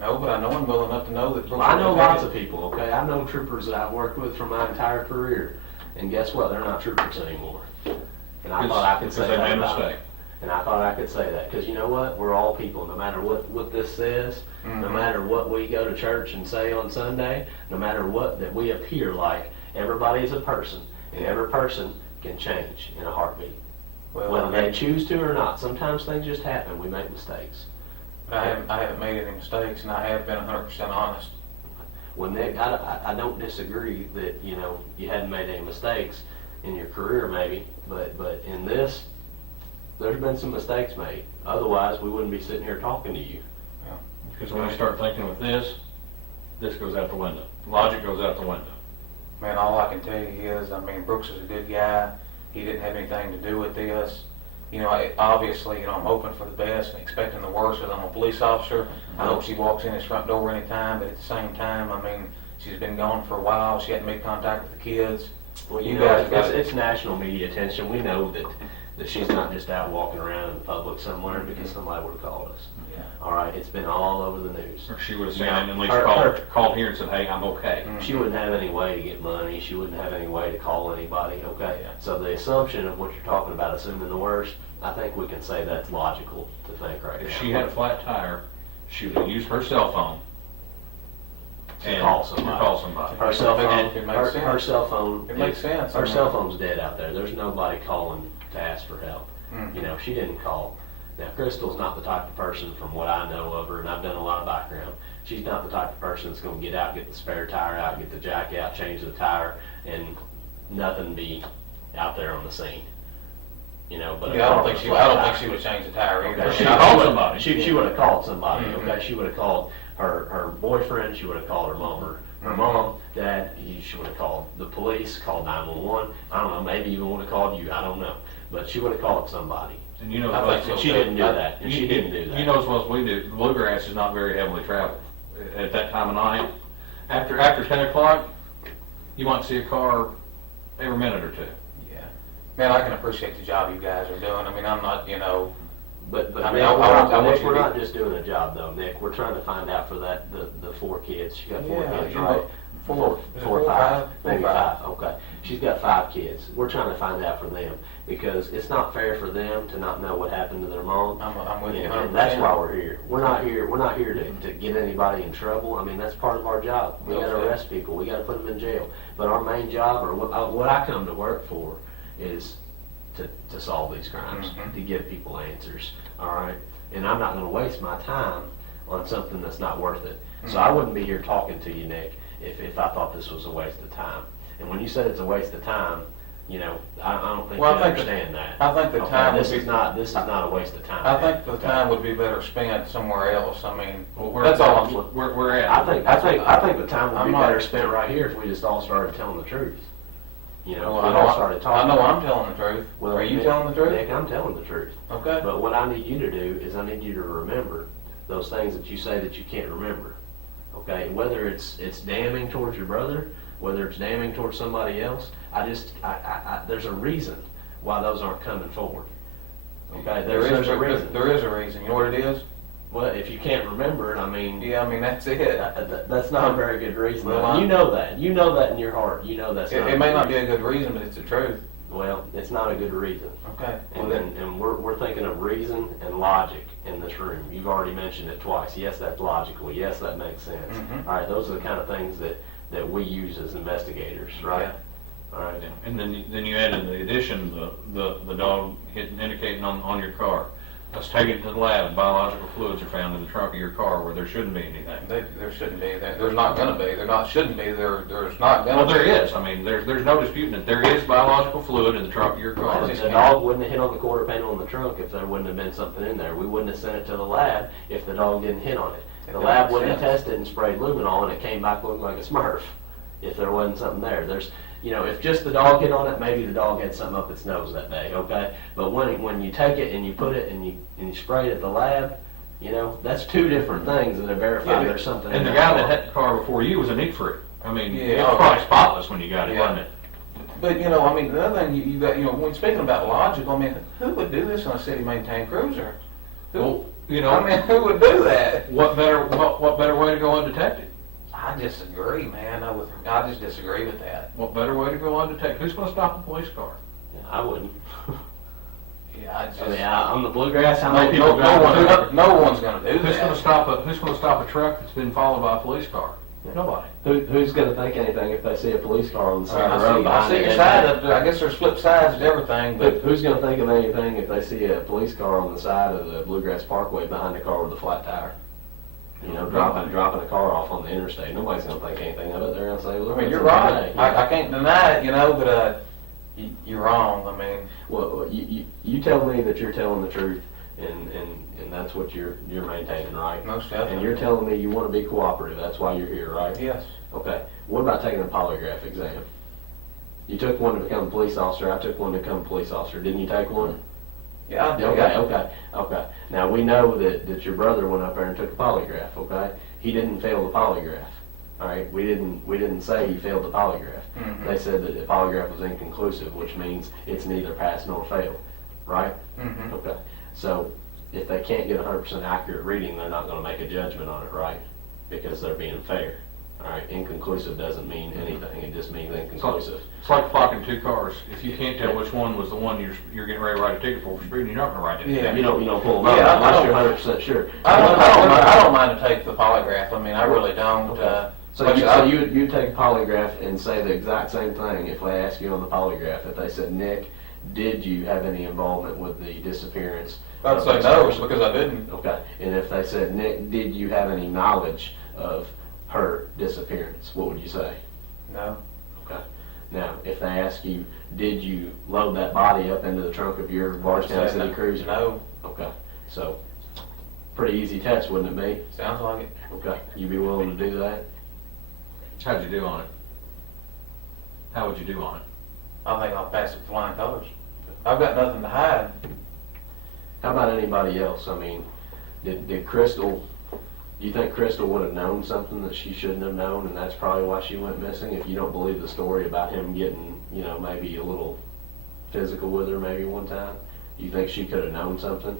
No, but I know him well enough to know that Brooks. I know didn't lots do of it. people, okay? I know troopers that I've worked with for my entire career, and guess what? They're not troopers anymore. And I thought I could say Because they that made a about them. mistake. And I thought I could say that, because you know what? We're all people, no matter what this says, no Mhm. matter what we go to church and say on Sunday, no matter what that we appear like, everybody is a person, and every person can change in a heartbeat. Well, Whether they choose to or not, sometimes things just happen, we make mistakes. I haven't made any mistakes, and I have been 100% honest. Well, Nick, I don't disagree that, you know, you hadn't made any mistakes in your career maybe, but in this, there's been some mistakes made. Otherwise, we wouldn't be sitting here talking to you. Because when we start thinking with this goes out the window. Logic goes out the window. Man, all I can tell you is, I mean, Brooks is a good guy. He didn't have anything to do with this. You know, obviously, you know, I'm hoping for the best and expecting the worst, because I'm a police officer. I hope she walks in his front door anytime, but at the same time, I mean, she's been gone for a while. She hadn't made contact with the kids. Well, You you guys know, got it's national media attention. We know that she's not just out walking around in the public somewhere because somebody would have called us. Yeah. All right, it's been all over the news. Or she would have seen Yeah. it and at least Her- called here and said, hey, I'm okay. She wouldn't have any way to get money. She wouldn't have any way to call anybody, okay? So the assumption of what you're talking about, assuming the worst, I think we can say that's logical to think right now. If she had a flat tire, she would have used her cell phone To call somebody. To call somebody. Her cell phone, It makes her sense. cell phone. It makes sense. Her cell phone's dead out there. There's nobody calling to ask for help. Mhm. You know, she didn't call. Now, Crystal's not the type of person, from what I know of her, and I've done a lot of background, she's not the type of person that's gonna get out, get the spare tire out, get the jack out, change the tire, and nothing be out there on the scene. You know, but. Yeah, I don't think she would change the tire either. Okay, She now, called would've- somebody. She would have called somebody, Mhm. okay? She would have called her boyfriend, she would have called her mom, her Mhm. mom, dad, she would have called the police, called 911. I don't know, maybe even would have called you, I don't know. But she would have called somebody. And you know, I think so. She didn't do that, and she you- didn't do that. You know as well as we do, bluegrass is not very heavily traveled at that time of night. After 10 o'clock, you might see a car every minute or two. Yeah. Man, I can appreciate the job you guys are doing. I mean, I'm not, you know, But I mean, Nick, I we're want- not, I want Nick, you we're to not be- just doing a job though, Nick. We're trying to find out for that, the 4 kids. She got 4 Yeah, kids, you right? know, four. Is it 4 or four or 5, five? maybe Four or 5, five. okay. She's got 5 kids. We're trying to find out for them, because it's not fair for them to not know what happened to their mom. I'm with you And 100%. that's why we're here. We're not here to get anybody in trouble. I mean, that's part of our job. We Well gotta said. arrest people, we gotta put them in jail. But our main job, or what I come to work for, is to solve these crimes, Mhm. to give people answers, all right? And I'm not gonna waste my time on something that's not worth it. So I wouldn't be here talking to you, Nick, if I thought this was a waste of time. And when you said it's a waste of time, you know, I don't think you Well, I think understand that. I think the Okay, time this would is be, not a waste of time. I think the Okay. time would be better spent somewhere else. I mean, Well, that's all I'm, We're at. I think the time would I'm be not- better spent right here if we just all started telling the truth. You know, Well, we all started I talking. know I'm telling the truth. Well, Are you Nick- telling the truth? Nick, I'm telling the truth. Okay. But what I need you to do is I need you to remember those things that you say that you can't remember. Okay? Whether it's damning towards your brother, whether it's damning towards somebody else, there's a reason why those aren't coming forward. Okay? There's a reason. There is a reason. You know what it is? Well, if you can't remember it, I mean, Yeah, I mean, that's it. that's not a very good reason. Well, You know that. You know that in your heart. You know that's not. It may not be a good reason, but it's the truth. Well, it's not a good reason. Okay. And then, and we're thinking of reason and logic in this room. You've already mentioned it twice. Yes, that's logical. Yes, that makes sense. Mhm. All right, those are the kind of things that we use as investigators, right? All right. And then you add in the addition, the dog indicating on your car. Let's take it to the lab. Biological fluids are found in the trunk of your car where there shouldn't be anything. There shouldn't be. There's not gonna be. Shouldn't be. There's not gonna Well, be. there is. I mean, there's no disputing it. There is biological fluid in the trunk of your car. The dog wouldn't have hit on the quarter panel in the trunk if there wouldn't have been something in there. We wouldn't have sent it to the lab if the dog didn't hit on it. The That lab makes wouldn't have sense. tested and sprayed luminol and it came back looking like a Smurf if there wasn't something there. If just the dog hit on it, maybe the dog had something up its nose that day, okay? But when you take it and you put it and you spray it at the lab, that's two different things that have verified there's something in And the that guy car. that had the car before you was a neat freak. I mean, Yeah, it was probably spotless when you got it, Yeah. wasn't it? But I mean, the other thing you got, when speaking about logic, I mean, who would do this in a city-maintained cruiser? Well, I mean, who would do that? what better way to go undetected? I disagree, man. I just disagree with that. What better way to go undetected? Who's going to stop a police car? Yeah, I wouldn't. Yeah, I just. I mean, on the bluegrass, how No, many people no, drive? no one's gonna do Who's going to that. stop a truck that's been followed by a police car? Nobody. Who's going to think anything if they see a police car on the side of the I road see behind your it? side of it. I guess there's flip sides to everything, But but who's going to think of anything if they see a police car on the side of the Bluegrass Parkway behind the car with a flat tire? Dropping a car off on the interstate. Nobody's going to think anything of it. They're going to say, well, I mean, that's you're a right. day. I can't deny it, but you're wrong. I mean, Well, you tell me that you're telling the truth, and that's what you're maintaining, right? most definitely. And you're telling me you want to be cooperative. That's why you're here, right? Yes. Okay. What about taking a polygraph exam? You took one to become a police officer. I took one to become a police officer. Didn't you take one? Yeah, I do. Okay. Now, we know that your brother went up there and took a polygraph, okay? He didn't fail the polygraph, all right? We didn't say he failed the polygraph. Mhm. They said that the polygraph was inconclusive, which means it's neither pass nor fail, right? Mhm. Okay. So, if they can't get 100% accurate reading, they're not gonna make a judgment on it, right? Because they're being fair, all right? Inconclusive doesn't mean anything, it just means inconclusive. It's like flocking two cars. If you can't tell which one was the one you're getting ready to write a ticket for speeding, you're not going to write it. Yeah. You don't pull them Yeah, out I unless don't- you're 100% sure. I don't mind to take the polygraph. I mean, I really don't. Okay. So Like you, I- so you take a polygraph and say the exact same thing if they ask you on the polygraph. If they said, Nick, did you have any involvement with the disappearance? I'd of say this no, person? because I didn't. Okay. And if they said, Nick, did you have any knowledge of her disappearance? What would you say? No. Okay. Now, if they ask you, did you load that body up into the trunk of your Bardstown I'd say City Cruiser? No. Okay. So, pretty easy test, wouldn't it be? Sounds like it. Okay. You be willing to do that? How'd you do on it? How would you do on it? I think I'll pass it with flying colors. I've got nothing to hide. How about anybody else? I mean, did Crystal, do you think Crystal would have known something that she shouldn't have known, and that's probably why she went missing? If you don't believe the story about him getting, maybe a little physical with her maybe one time, do you think she could have known something?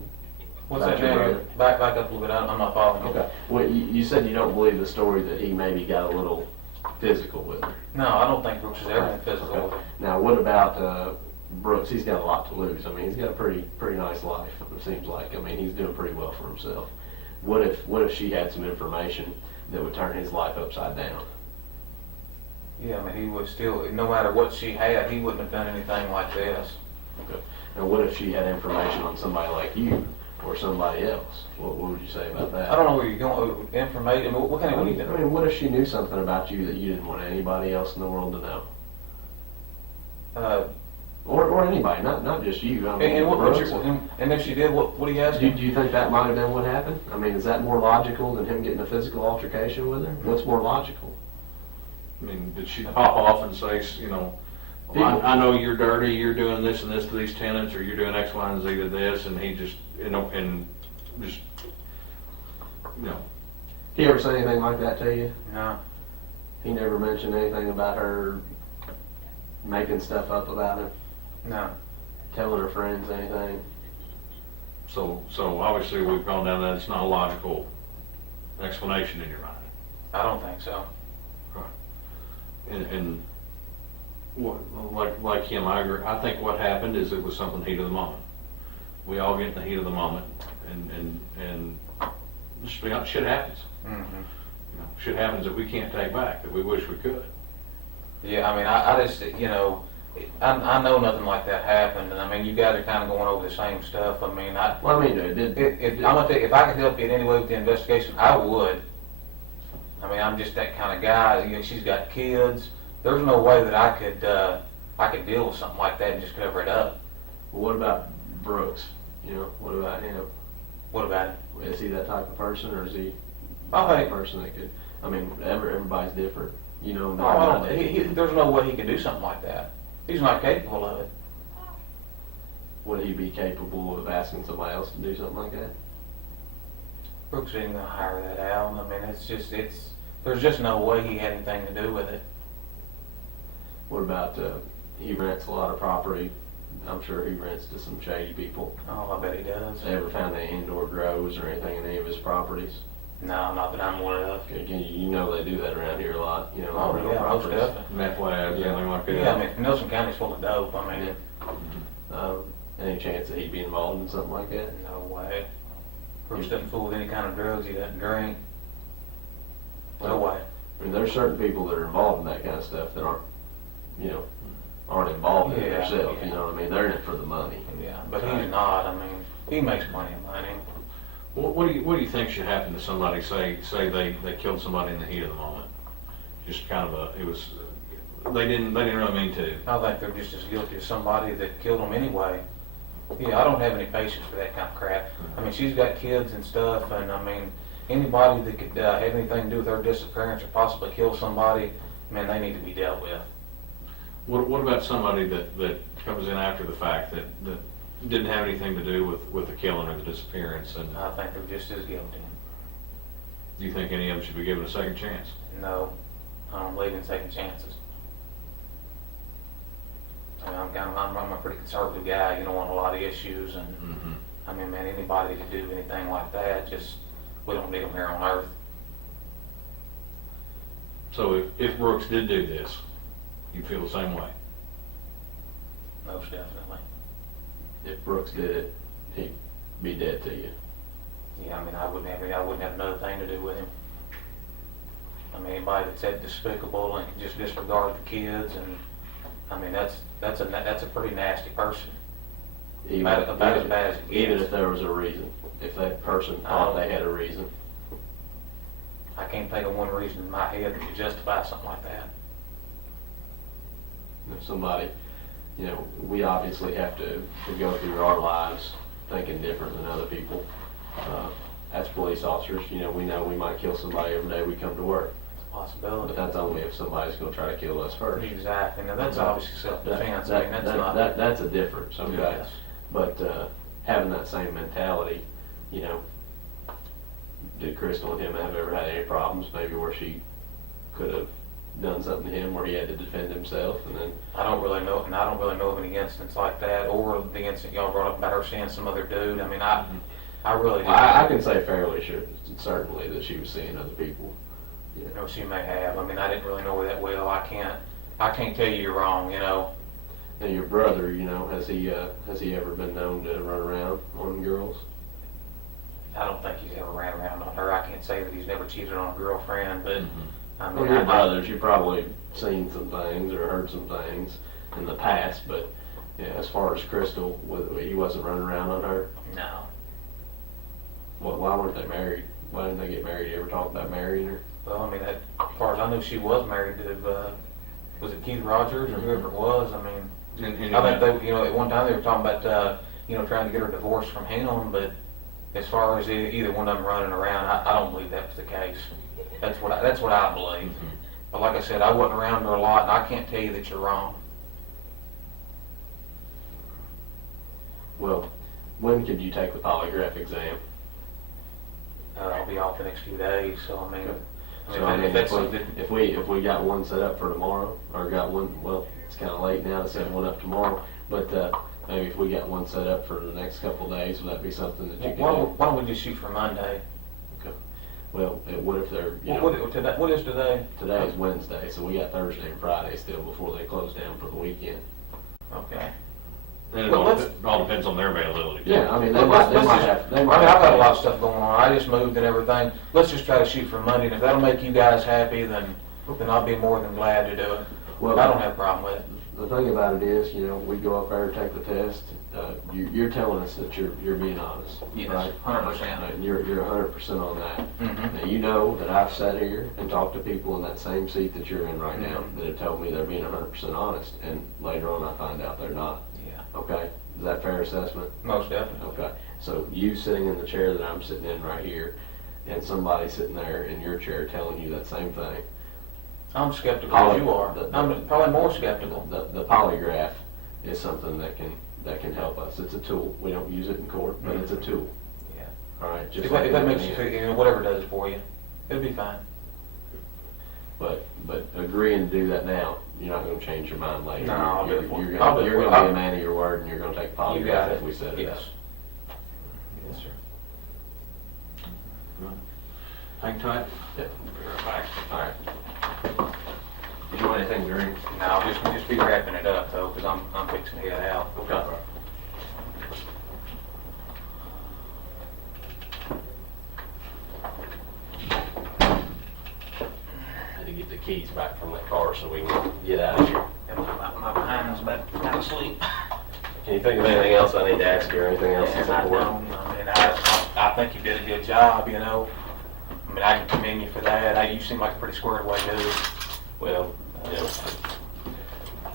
What's About that, your Daniel? brother? Back up a little bit. I'm not following you. Okay. Well, you said you don't believe the story that he maybe got a little physical with her. No, I don't think Brooks has ever been physical with her. Now, what about Brooks? He's got a lot to lose. I mean, he's got a pretty nice life, it seems like. I mean, he's doing pretty well for himself. What if she had some information that would turn his life upside down? Yeah, I mean, he would still, no matter what she had, he wouldn't have done anything like this. Okay. And what if she had information on somebody like you or somebody else? What would you say about that? I don't know where you're going, information, what kind of, what do you I mean, what if she knew something about you that you didn't want anybody else in the world to know? Or anybody, not just you. I mean, And Brooks. and if she did, what do you ask Do him? you think that might have been what happened? I mean, is that more logical than him getting a physical altercation with her? What's more logical? I mean, did she hop off and say, well, I know you're dirty, you're doing this and this to these tenants, or you're doing X, Y, and Z to this, and he just, and just, He ever say anything like that to you? No, He never mentioned anything about her making stuff up about him, no. telling her friends anything? so obviously we've gone down that, it's not a logical explanation in your mind. I don't think so. And what, like him, I agree. I think what happened is it was something heat of the moment. We all get in the heat of the moment, and just be honest, shit happens. Shit happens that we can't take back, that we wish we could. Yeah, I mean, I just, I know nothing like that happened, and I mean, you guys are kind of going over the same stuff. I mean, Well, I mean, I'm gonna tell you, if I could help you in any way with the investigation, I would. I mean, I'm just that kind of guy. She's got kids. There's no way that I could deal with something like that and just cover it up. well, what about Brooks? What about him? What about it? Is he that type of person, or is he I the type think. of person that could? I mean, everybody's different. No, I don't. There's no way he could do something like that. He's not capable of it. Would he be capable of asking somebody else to do something like that? Brooks ain't gonna hire that out. I mean, there's just no way he had anything to do with it. What about, he rents a lot of property. I'm sure he rents to some shady people. Oh, I bet he does. Ever found any indoor grows or anything in any of his properties? No, not that I'm aware of. Okay, they do that around here a lot, Oh, rental yeah, most properties. definitely. Meth labs, anything like that. Yeah, I mean, Nelson County's full of dope. I mean, Any chance that he'd be involved in something like that? no way. Brooks doesn't fool with any kind of drugs. He doesn't drink. No way. I mean, there's certain people that are involved in that kind of stuff that aren't involved in it Yeah, themselves, yeah. you know what I mean? They're in it for the money. Yeah, but he's not. I mean, he makes plenty of money. What do you think should happen to somebody, say they killed somebody in the heat of the moment? Just kind of they didn't really mean to. I think they're just as guilty as somebody that killed him anyway. Yeah, I don't have any patience for that kind of crap. I mean, she's got kids and stuff, and I mean, anybody that could have anything to do with her disappearance or possibly kill somebody, man, they need to be dealt with. What about somebody that comes in after the fact that didn't have anything to do with the killing or the disappearance, and I think they're just as guilty. do you think any of them should be given a second chance? No, I don't believe in second chances. I mean, I'm a pretty conservative guy, on a lot of issues, and I mean, man, anybody that could do anything like that, we don't need them here on earth. So if Brooks did do this, you'd feel the same way? Most definitely. If Brooks did it, he'd be dead to you. Yeah, I mean, I wouldn't have another thing to do with him. I mean, anybody that's that despicable and can just disregard the kids, and I mean, that's a pretty nasty person. About as bad as it Even gets. if there was a reason, if that person thought they had a reason. I can't think of one reason in my head that would justify something like that. If somebody, we obviously have to go through our lives thinking different than other people. As police officers, we know we might kill somebody every day we come to work. It's a possibility. But that's only if somebody's gonna try to kill us first. Exactly. Now, that's obviously self-defense. I mean, that's not. That's a difference, okay? Yes. But, having that same mentality, did Crystal and him have ever had any problems, maybe where she could have done something to him where he had to defend himself, and then I don't really know of any instance like that, or the incident y'all brought up about her seeing some other dude. I mean, I really do. I can say fairly sure, certainly, that she was seeing other people. She may have. I mean, I didn't really know her that well. I can't tell you you're wrong. And your brother, has he ever been known to run around on girls? I don't think he's ever ran around on her. I can't say that he's never cheated on a girlfriend, but I mean, Well, your brothers, you've probably seen some things or heard some things in the past, but as far as Crystal, he wasn't running around on her. no. Well, why weren't they married? Why didn't they get married? You ever talk about marrying her? Well, I mean, as far as I know, she was married to, was it Keith Rogers or whoever it was? I mean, And I think they, at one time they were talking about, trying to get her divorced from him, but as far as either one of them running around, I don't believe that was the case. That's what I believe. But like I said, I wasn't around her a lot, and I can't tell you that you're wrong. Well, when could you take the polygraph exam? I'll be off the next few days, so I mean, So I mean, if that's if something, we got one set up for tomorrow, or got one, well, it's kinda late now to set one up tomorrow, but, maybe if we got one set up for the next couple of days, would that be something that you could do? why don't we just shoot for Monday? Well, what if they're, you know, What is today? today is Wednesday, so we got Thursday and Friday still before they close down for the weekend. Okay. And it Well, all depends on their availability. Yeah, I mean, they Let's might just- have, they I mean, might I've have. got a lot of stuff going on. I just moved and everything. Let's just try to shoot for Monday, and if that'll make you guys happy, then I'll be more than glad to do it. Well, I don't have a problem with it. the thing about it is, you know, we go up there, take the test, you're telling us that you're being honest, Yes, right? 100%. And you're 100% on that. Mm-hmm. Now, you know that I've sat here and talked to people in that same seat that you're in right now Mhm. that have told me they're being 100% honest, and later on I find out they're not, Yeah, okay? Is that a fair assessment? most definitely. Okay, so you sitting in the chair that I'm sitting in right here, and somebody sitting there in your chair telling you that same thing. I'm skeptical as you are. I'm probably more skeptical. The polygraph is something that can help us. It's a tool. We don't use it in court, but it's a tool. Yeah. All right, just If like that makes you anything feel, else. you know, whatever it does for you, it'll be fine. But agreeing to do that now, you're not going to change your mind later. No, I'll do it for you. You're I'll going do to it be for you. a man of your word, and you're going to take a You got polygraph it. if we set it Yes. up. Yes, sir. Hang tight. Yeah. Be right back. All right. You want anything to drink? No, I'll just be wrapping it up though, because I'm fixing to head out. Okay. Had to get the keys back from that car so we can get out of here. And my behind's about to go to sleep. Can you think of anything else I need to ask you or anything else that's And I important? don't, I mean, I think you did a good job, you know. I mean, I can commend you for that. You seem like a pretty squared away dude. Well, you know,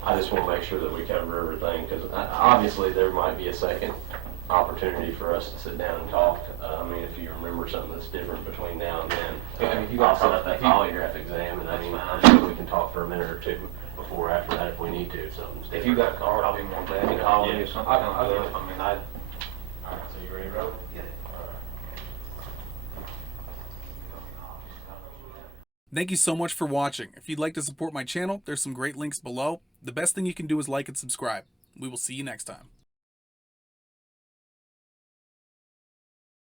I just want to make sure that we cover everything, because obviously there might be a second opportunity for us to sit down and talk. I mean, if you remember something that's different between now and then, Yeah, I mean, if you gotta I'll set talk- up that if you- polygraph exam, and I mean, I'm sure we can talk for a minute or two before or after that if we need to, if something's different. If you got a card, I'll be more glad to call you if something Yeah. comes up. I mean, All right, so you ready to roll? Yeah. Thank you so much for watching. If you'd like to support my channel, there's some great links below. The best thing you can do is like and subscribe. We will see you next time.